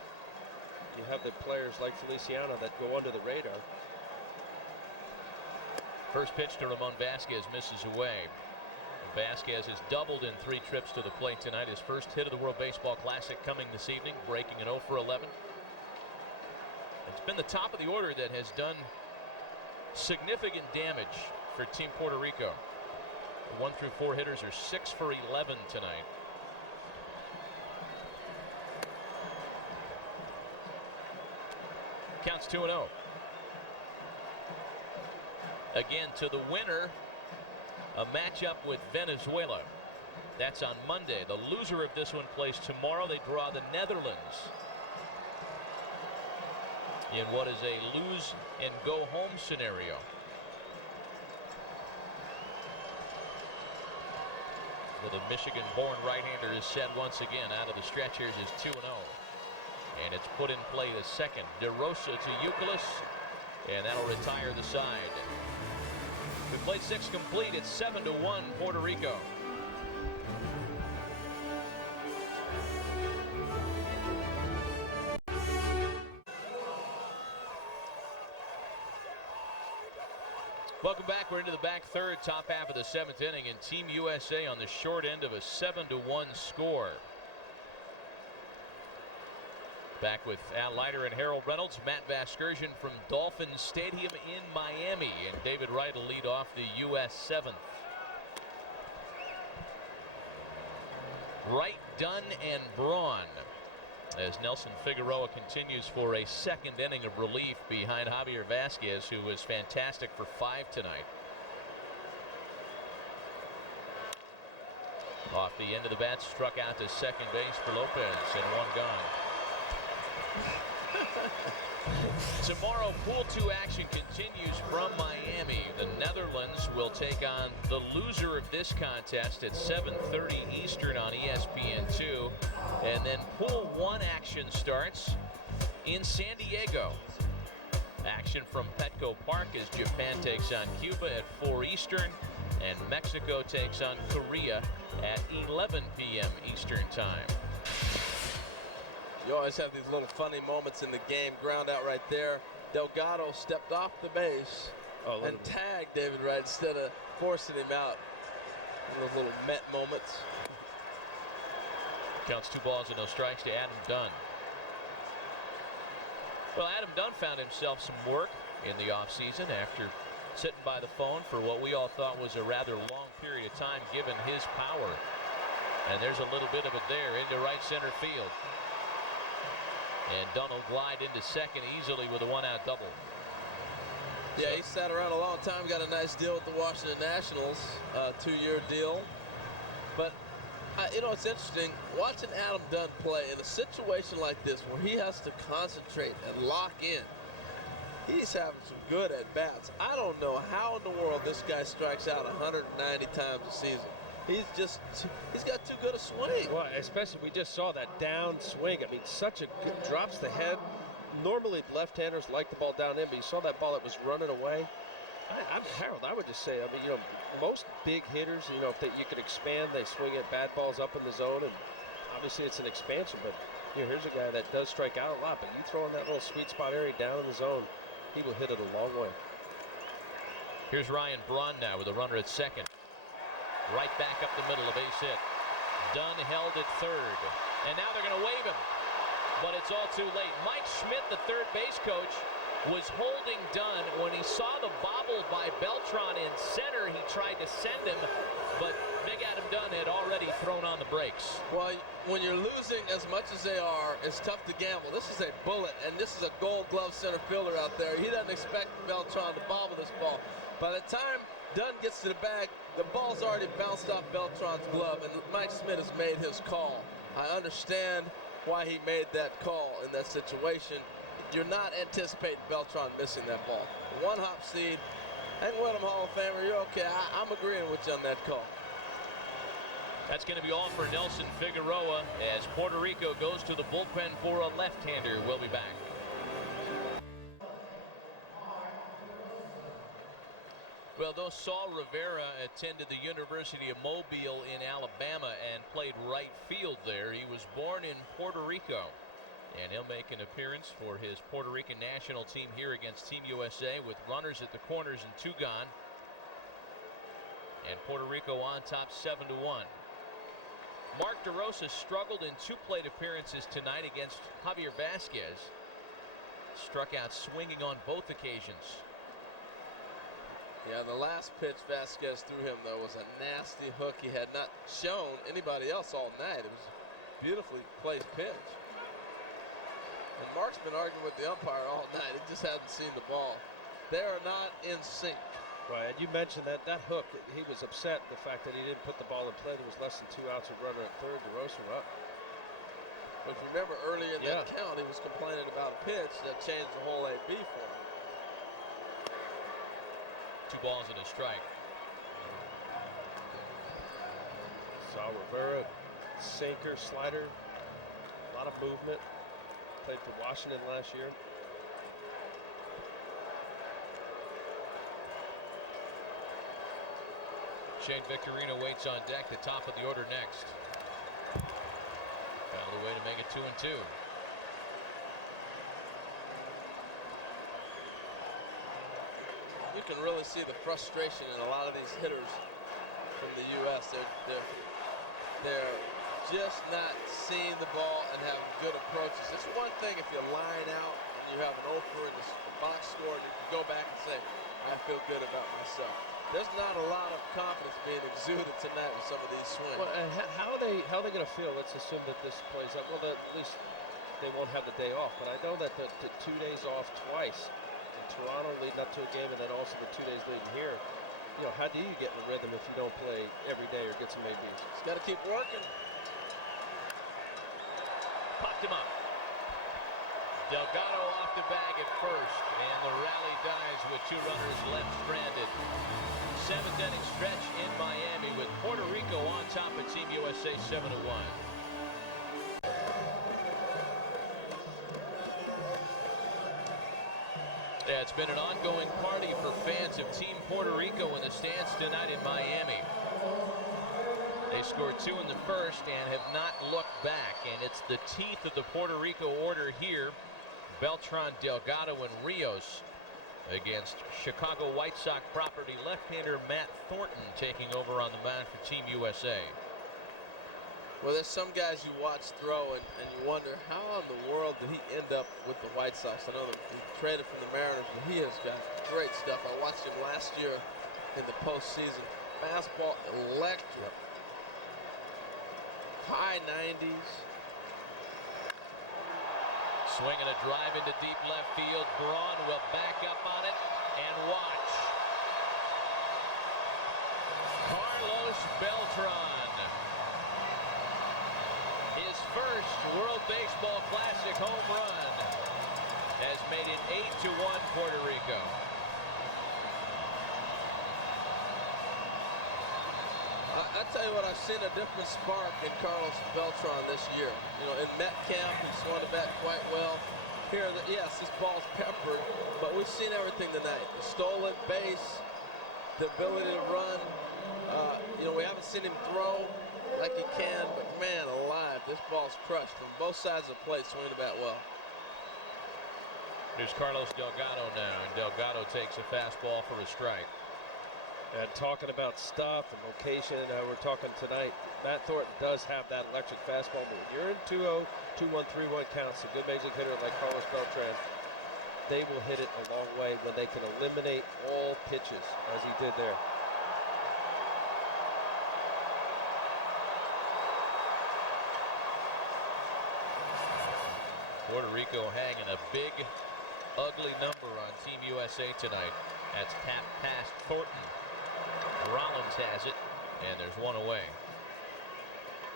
You have the players like Feliciano that go under the radar. First pitch to Ramon Vasquez misses away. Vasquez has doubled in 3 trips to the plate tonight. His first hit of the World Baseball Classic coming this evening, breaking an 0 for 11. It's been the top of the order that has done significant damage for Team Puerto Rico. The 1 through 4 hitters are 6 for 11 tonight. Counts 2-0. Again to the winner a matchup with Venezuela. That's on Monday. The loser of this one plays tomorrow. They draw the Netherlands in what is a lose and go home scenario. Well, the Michigan-born right-hander is set once again. Out of the stretch here is 2-0. And it's put in play the second. DeRosa to Youkilis, and that'll retire the side. We played 6 complete. It's 7-1 Puerto Rico. Welcome back. We're into the back third, top half of the 7th inning, and Team USA on the short end of a 7-1 score. Back with Al Leiter and Harold Reynolds, Matt Vasgersian from Dolphin Stadium in Miami, and David Wright will lead off the U.S. 7th. Wright, Dunn, and Braun, as Nelson Figueroa continues for a second inning of relief behind Javier Vasquez, who was fantastic for 5 tonight. Off the end of the bat, struck out to second base for Lopez, and 1 gone. Tomorrow, Pool 2 action continues from Miami. The Netherlands will take on the loser of this contest at 7:30 Eastern on ESPN2. And then Pool 1 action starts in San Diego. Action from Petco Park as Japan takes on Cuba at 4 Eastern. And Mexico takes on Korea at 11 p.m. Eastern time. You always have these little funny moments in the game. Ground out right there. Delgado stepped off the base and tagged David Wright instead of forcing him out. Those little Met moments. Counts 2 balls and no strikes to Adam Dunn. Well, Adam Dunn found himself some work in the offseason after sitting by the phone for what we all thought was a rather long period of time given his power. And there's a little bit of it there into right center field. And Dunn will glide into second easily with a 1-out double. Yeah, he sat around a long time, got a nice deal with the Washington Nationals, 2-year deal. But, you know, it's interesting, watching Adam Dunn play in a situation like this where he has to concentrate and lock in. He's having some good at-bats. I don't know how in the world this guy strikes out 190 times a season. He's got too good a swing. Well, especially we just saw that down swing. I mean, such a good, drops the head. Normally left-handers like the ball down in, but you saw that ball that was running away. Harold, I would just say, I mean, you know, most big hitters, you know, if you could expand, they swing at bad balls up in the zone, and obviously it's an expansion, but you know, here's a guy that does strike out a lot, but you throw in that little sweet spot area down in the zone, he will hit it a long way. Here's Ryan Braun now with a runner at second. Right back up the middle, a base hit. Dunn held at third. And now they're going to wave him. But it's all too late. Mike Schmidt, the third base coach, was holding Dunn. When he saw the bobble by Beltran in center, he tried to send him. But Big Adam Dunn had already thrown on the brakes. Well, when you're losing as much as they are, it's tough to gamble. This is a bullet, and this is a gold glove center fielder out there. He doesn't expect Beltran to bobble this ball. By the time Dunn gets to the bag, the ball's already bounced off Beltran's glove, and Mike Schmidt has made his call. I understand why he made that call in that situation. You're not anticipating Beltran missing that ball. One hop seed. Hank Willem, Hall of Famer, you're okay. I'm agreeing with you on that call. That's going to be all for Nelson Figueroa as Puerto Rico goes to the bullpen for a left-hander. We'll be back. Well, though Saul Rivera attended the University of Mobile in Alabama and played right field there, he was born in Puerto Rico. And he'll make an appearance for his Puerto Rican national team here against Team USA with runners at the corners and 2 gone. And Puerto Rico on top 7-1. Mark DeRosa struggled in 2 plate appearances tonight against Javier Vasquez. Struck out swinging on both occasions. Yeah, the last pitch Vasquez threw him, though, was a nasty hook he had not shown anybody else all night. It was a beautifully placed pitch. And Mark's been arguing with the umpire all night. He just hasn't seen the ball. They are not in sync. Right, and you mentioned that hook, he was upset the fact that he didn't put the ball in play. There was less than 2 outs, a runner at third, DeRosa up. But remember earlier in that count, he was complaining about a pitch that changed the whole AB for him. 2 balls and a strike. Saw Rivera, sinker, slider, a lot of movement. Played for Washington last year. Shane Victorino waits on deck. The top of the order next. Found a way to make it 2-2. You can really see the frustration in a lot of these hitters from the U.S. They're just not seeing the ball and having good approaches. It's one thing if you line out and you have an offer in the box score and you can go back and say, I feel good about myself. There's not a lot of confidence being exuded tonight with some of these swings. Well, and how are they going to feel? Let's assume that this plays up. Well, at least they won't have the day off. But I know that the 2 days off twice in Toronto leading up to a game, and then also the 2 days leading here. You know, how do you get in the rhythm if you don't play every day or get some ABs? Just got to keep working. Popped him up. Delgado off the bag at first, and the rally dies with 2 runners left stranded. 7th inning stretch in Miami with Puerto Rico on top of Team USA 7-1. Yeah, it's been an ongoing party for fans of Team Puerto Rico in the stands tonight in Miami. They scored 2 in the first and have not looked back, and it's the teeth of the Puerto Rico order here. Beltran, Delgado, and Rios against Chicago White Sox property left-hander Matt Thornton taking over on the mound for Team USA. Well, there's some guys you watch throw and you wonder how in the world did he end up with the White Sox. I know that he traded from the Mariners, but he has got great stuff. I watched him last year in the postseason. Fastball electric. High 90s. Swinging a drive into deep left field. Braun will back up on it and watch. Carlos Beltran. His first World Baseball Classic home run has made it 8-1 Puerto Rico. I tell you what, I've seen a different spark in Carlos Beltran this year. You know, in Met camp, he swung the bat quite well. Here, yes, this ball's peppered, but we've seen everything tonight. The stolen base, the ability to run. You know, we haven't seen him throw like he can, but man alive, this ball's crushed from both sides of the plate, swinging the bat well. There's Carlos Delgado now, and Delgado takes a fastball for a strike. And talking about stuff and location, we're talking tonight, Matt Thornton does have that electric fastball move. You're in 2-0, 2-1, 3-1 counts. A good major league hitter like Carlos Beltran, they will hit it a long way when they can eliminate all pitches, as he did there. Puerto Rico hanging a big, ugly number on Team USA tonight. That's tap past Thornton. Rollins has it, and there's 1 away.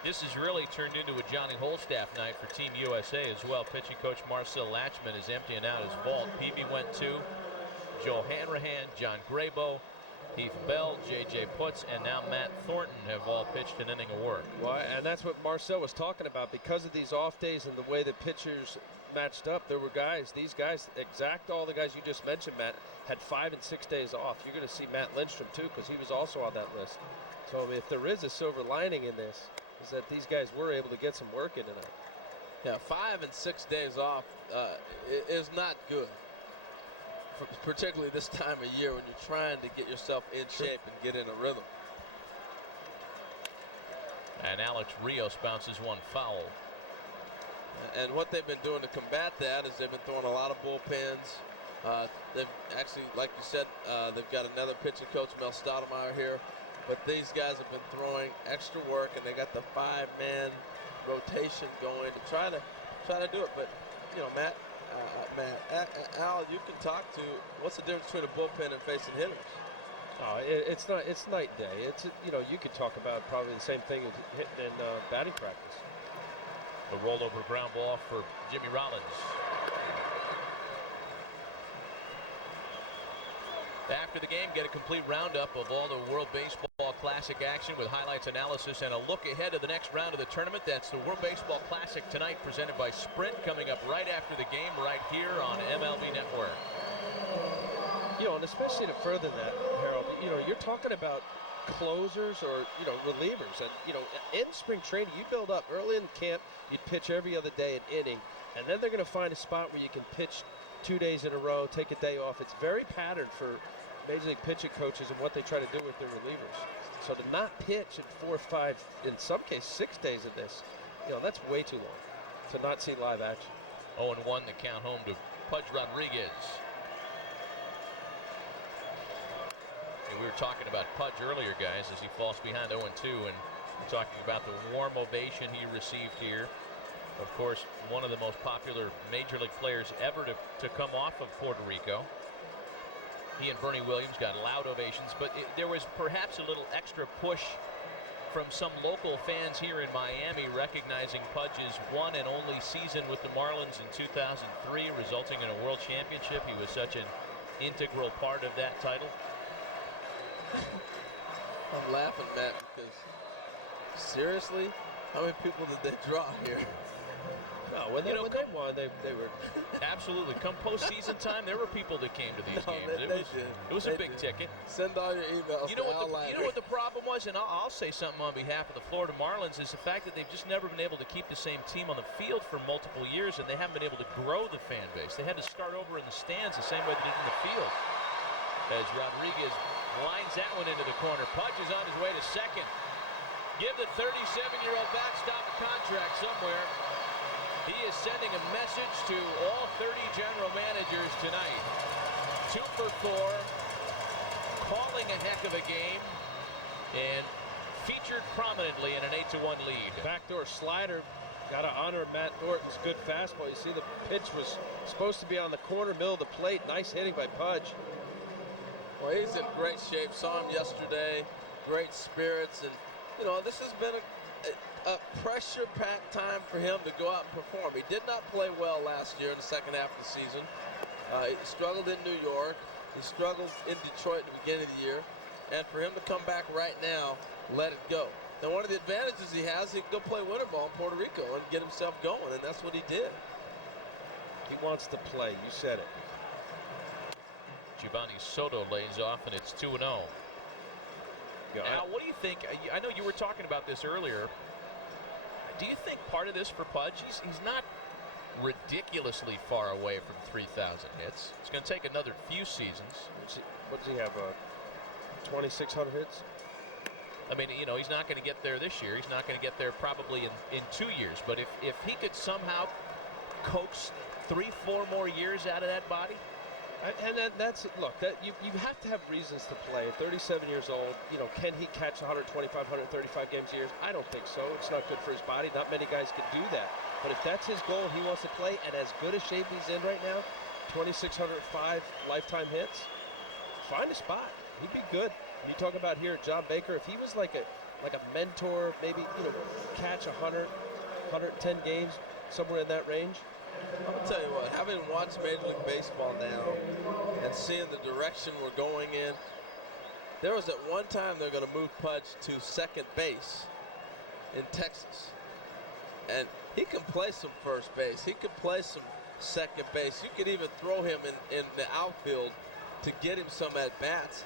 This has really turned into a Johnny Holstaff night for Team USA as well. Pitching coach Marcel Latchman is emptying out his vault. Peavy went 2. Joe Hanrahan, John Grabo, Heath Bell, J.J. Putz, and now Matt Thornton have all pitched an inning of work. Well, and that's what Marcel was talking about. Because of these off days and the way the pitchers matched up, there were guys, these guys, all the guys you just mentioned, Matt, had 5 and 6 days off. You're going to see Matt Lindstrom too, because he was also on that list. So if there is a silver lining in this, is that these guys were able to get some work in tonight. Yeah, 5 and 6 days off is not good, particularly this time of year when you're trying to get yourself in shape and get in a rhythm. And Alex Rios bounces one foul. And what they've been doing to combat that is they've been throwing a lot of bullpens. They've actually, like you said, they've got another pitching coach, Mel Stoudemire, here. But these guys have been throwing extra work, and they got the 5-man rotation going to try to do it. But you know, Al, you can talk to what's the difference between a bullpen and facing hitters? Oh, it's not. It's night and day. It's, you know, you could talk about probably the same thing as hitting in batting practice. The rollover ground ball for Jimmy Rollins. After the game, get a complete roundup of all the World Baseball Classic action with highlights, analysis, and a look ahead of the next round of the tournament. That's the World Baseball Classic tonight, presented by Sprint, coming up right after the game, right here on MLB Network. You know, and especially to further that, Harold, you know, you're talking about closers or, you know, relievers. And, you know, in spring training, you build up early in camp, you pitch every other day an inning, and then they're going to find a spot where you can pitch 2 days in a row, take a day off. It's very patterned for Major League pitching coaches and what they try to do with their relievers. So to not pitch in 4 or 5, in some cases 6 days of this, you know, that's way too long to not see live action. 0-1 the count home to Pudge Rodriguez. And we were talking about Pudge earlier, guys, as he falls behind 0-2, and we're talking about the warm ovation he received here. Of course, one of the most popular Major League players ever to come off of Puerto Rico. He and Bernie Williams got loud ovations, but there was perhaps a little extra push from some local fans here in Miami, recognizing Pudge's one and only season with the Marlins in 2003, resulting in a world championship. He was such an integral part of that title. I'm laughing, Matt, because seriously, how many people did they draw here? No, when they won, they were absolutely. Come postseason time, there were people that came to these games. It was a big ticket. Send all your emails. You know what the problem was, and I'll say something on behalf of the Florida Marlins, is the fact that they've just never been able to keep the same team on the field for multiple years, and they haven't been able to grow the fan base. They had to start over in the stands the same way they did in the field. As Rodriguez lines that one into the corner. Pudge is on his way to second. Give the 37-year-old backstop a contract somewhere. He is sending a message to all 30 general managers tonight. 2 for 4, calling a heck of a game, and featured prominently in an 8-1 lead. Backdoor slider. Got to honor Matt Thornton's good fastball. You see the pitch was supposed to be on the corner, middle of the plate. Nice hitting by Pudge. Well, he's in great shape. Saw him yesterday. Great spirits, and you know, this has been a pressure-packed time for him to go out and perform. He did not play well last year in the second half of the season. He struggled in New York. He struggled in Detroit at the beginning of the year. And for him to come back right now, let it go. Now, one of the advantages he has, he can go play winter ball in Puerto Rico and get himself going, and that's what he did. He wants to play. You said it. Giovanni Soto lays off, and it's 2-0. Now, what do you think? I know you were talking about this earlier. Do you think part of this for Pudge, he's not ridiculously far away from 3,000 hits. It's going to take another few seasons. What does he have, 2,600 hits? I mean, you know, he's not going to get there this year. He's not going to get there probably in 2 years. But if he could somehow coax 3-4 more years out of that body. And that's, look, that you have to have reasons to play. At 37 years old, you know, can he catch 125, 135 games a year? I don't think so. It's not good for his body. Not many guys can do that. But if that's his goal, he wants to play, and as good a shape he's in right now, 2,605 lifetime hits, find a spot. He'd be good. You talk about here, John Baker, if he was like a mentor, maybe, you know, catch 100, 110 games, somewhere in that range. I'm going to tell you what, having watched Major League Baseball now and seeing the direction we're going in, there was at one time they're going to move Pudge to second base in Texas. And he can play some first base. He can play some second base. You could even throw him in the outfield to get him some at-bats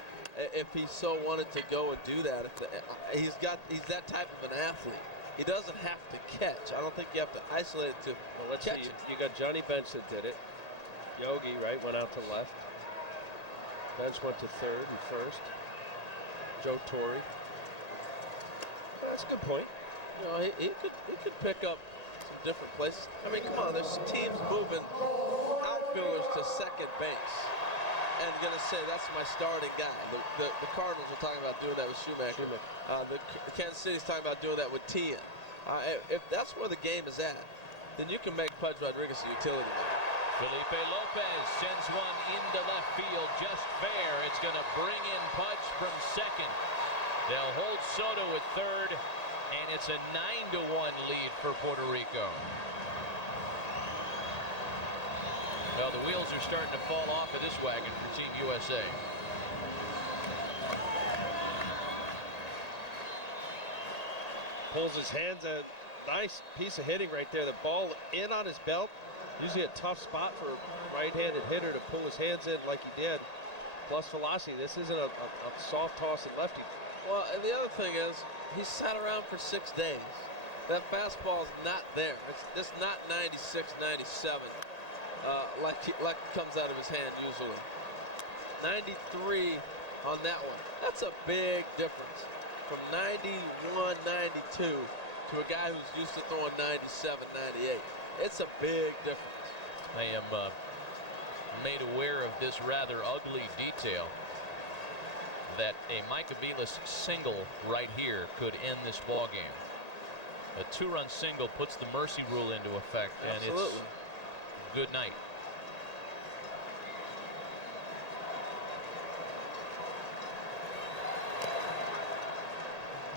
if he so wanted to go and do that. He's that type of an athlete. He doesn't have to catch. I don't think you have to isolate it to catch it. You got Johnny Bench that did it. Yogi, right, went out to left. Bench went to third and first. Joe Torre. That's a good point. You know, he could pick up some different places. I mean, come on, there's teams moving outfielders to second base and gonna say that's my starting guy. The Cardinals are talking about doing that with Shoemaker. The Kansas City's talking about doing that with Tien. If that's where the game is at, then you can make Pudge Rodriguez a utility man. Felipe Lopez sends one into left field, just fair. It's going to bring in Pudge from second. They'll hold Soto at third, and it's a 9-1 lead for Puerto Rico. Well, the wheels are starting to fall off of this wagon for Team USA. Pulls his hands, a nice piece of hitting right there. The ball in on his belt. Usually a tough spot for a right-handed hitter to pull his hands in like he did. Plus velocity. This isn't a soft toss and lefty. Well, and the other thing is, he sat around for 6 days. That fastball's not there. It's just not 96, 97, like it comes out of his hand usually. 93 on that one. That's a big difference. From 91, 92 to a guy who's used to throwing 97, 98. It's a big difference. I am made aware of this rather ugly detail, that a Micah Vilas single right here could end this ball game. A 2-run single puts the mercy rule into effect, and Absolutely. It's good night.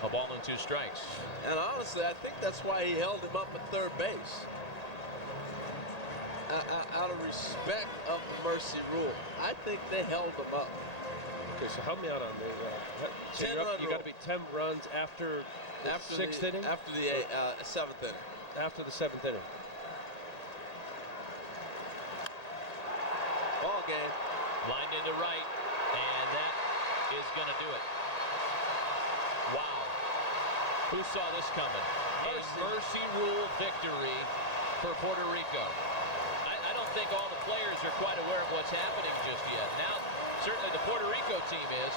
A ball and 2 strikes. And honestly, I think that's why he held him up at third base. Out of respect of the mercy rule. I think they held him up. Okay, so help me out on the 10-run you got to be 10 runs after the 6th inning? After the 7th inning. After the 7th inning. Ball game. Lined into right, and that is going to do it. Wow. Who saw this coming? A mercy rule victory for Puerto Rico. I don't think all the players are quite aware of what's happening just yet. Now, certainly the Puerto Rico team is.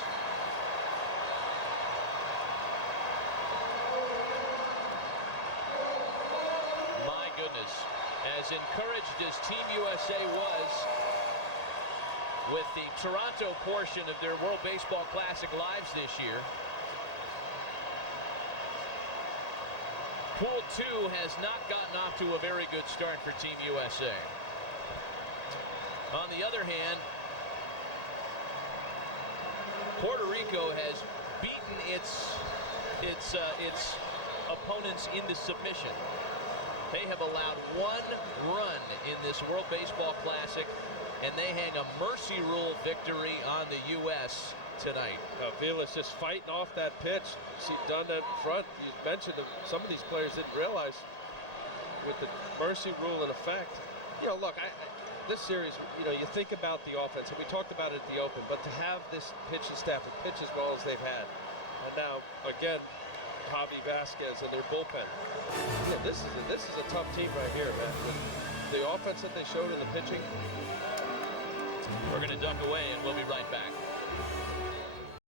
My goodness. As encouraged as Team USA was with the Toronto portion of their World Baseball Classic lives this year, Pool 2 has not gotten off to a very good start for Team USA. On the other hand, Puerto Rico has beaten its opponents into submission. They have allowed 1 run in this World Baseball Classic, and they hang a mercy rule victory on the U.S. tonight. Vilas just fighting off that pitch. See, done that in front. You mentioned some of these players didn't realize with the mercy rule in effect. You know, look, this series, you know, you think about the offense, and we talked about it at the Open, but to have this pitching staff and pitch as well as they've had, and now again, Javi Vasquez and their bullpen. You know, this is a tough team right here, man. With the offense that they showed in the pitching. We're going to duck away, and we'll be right back.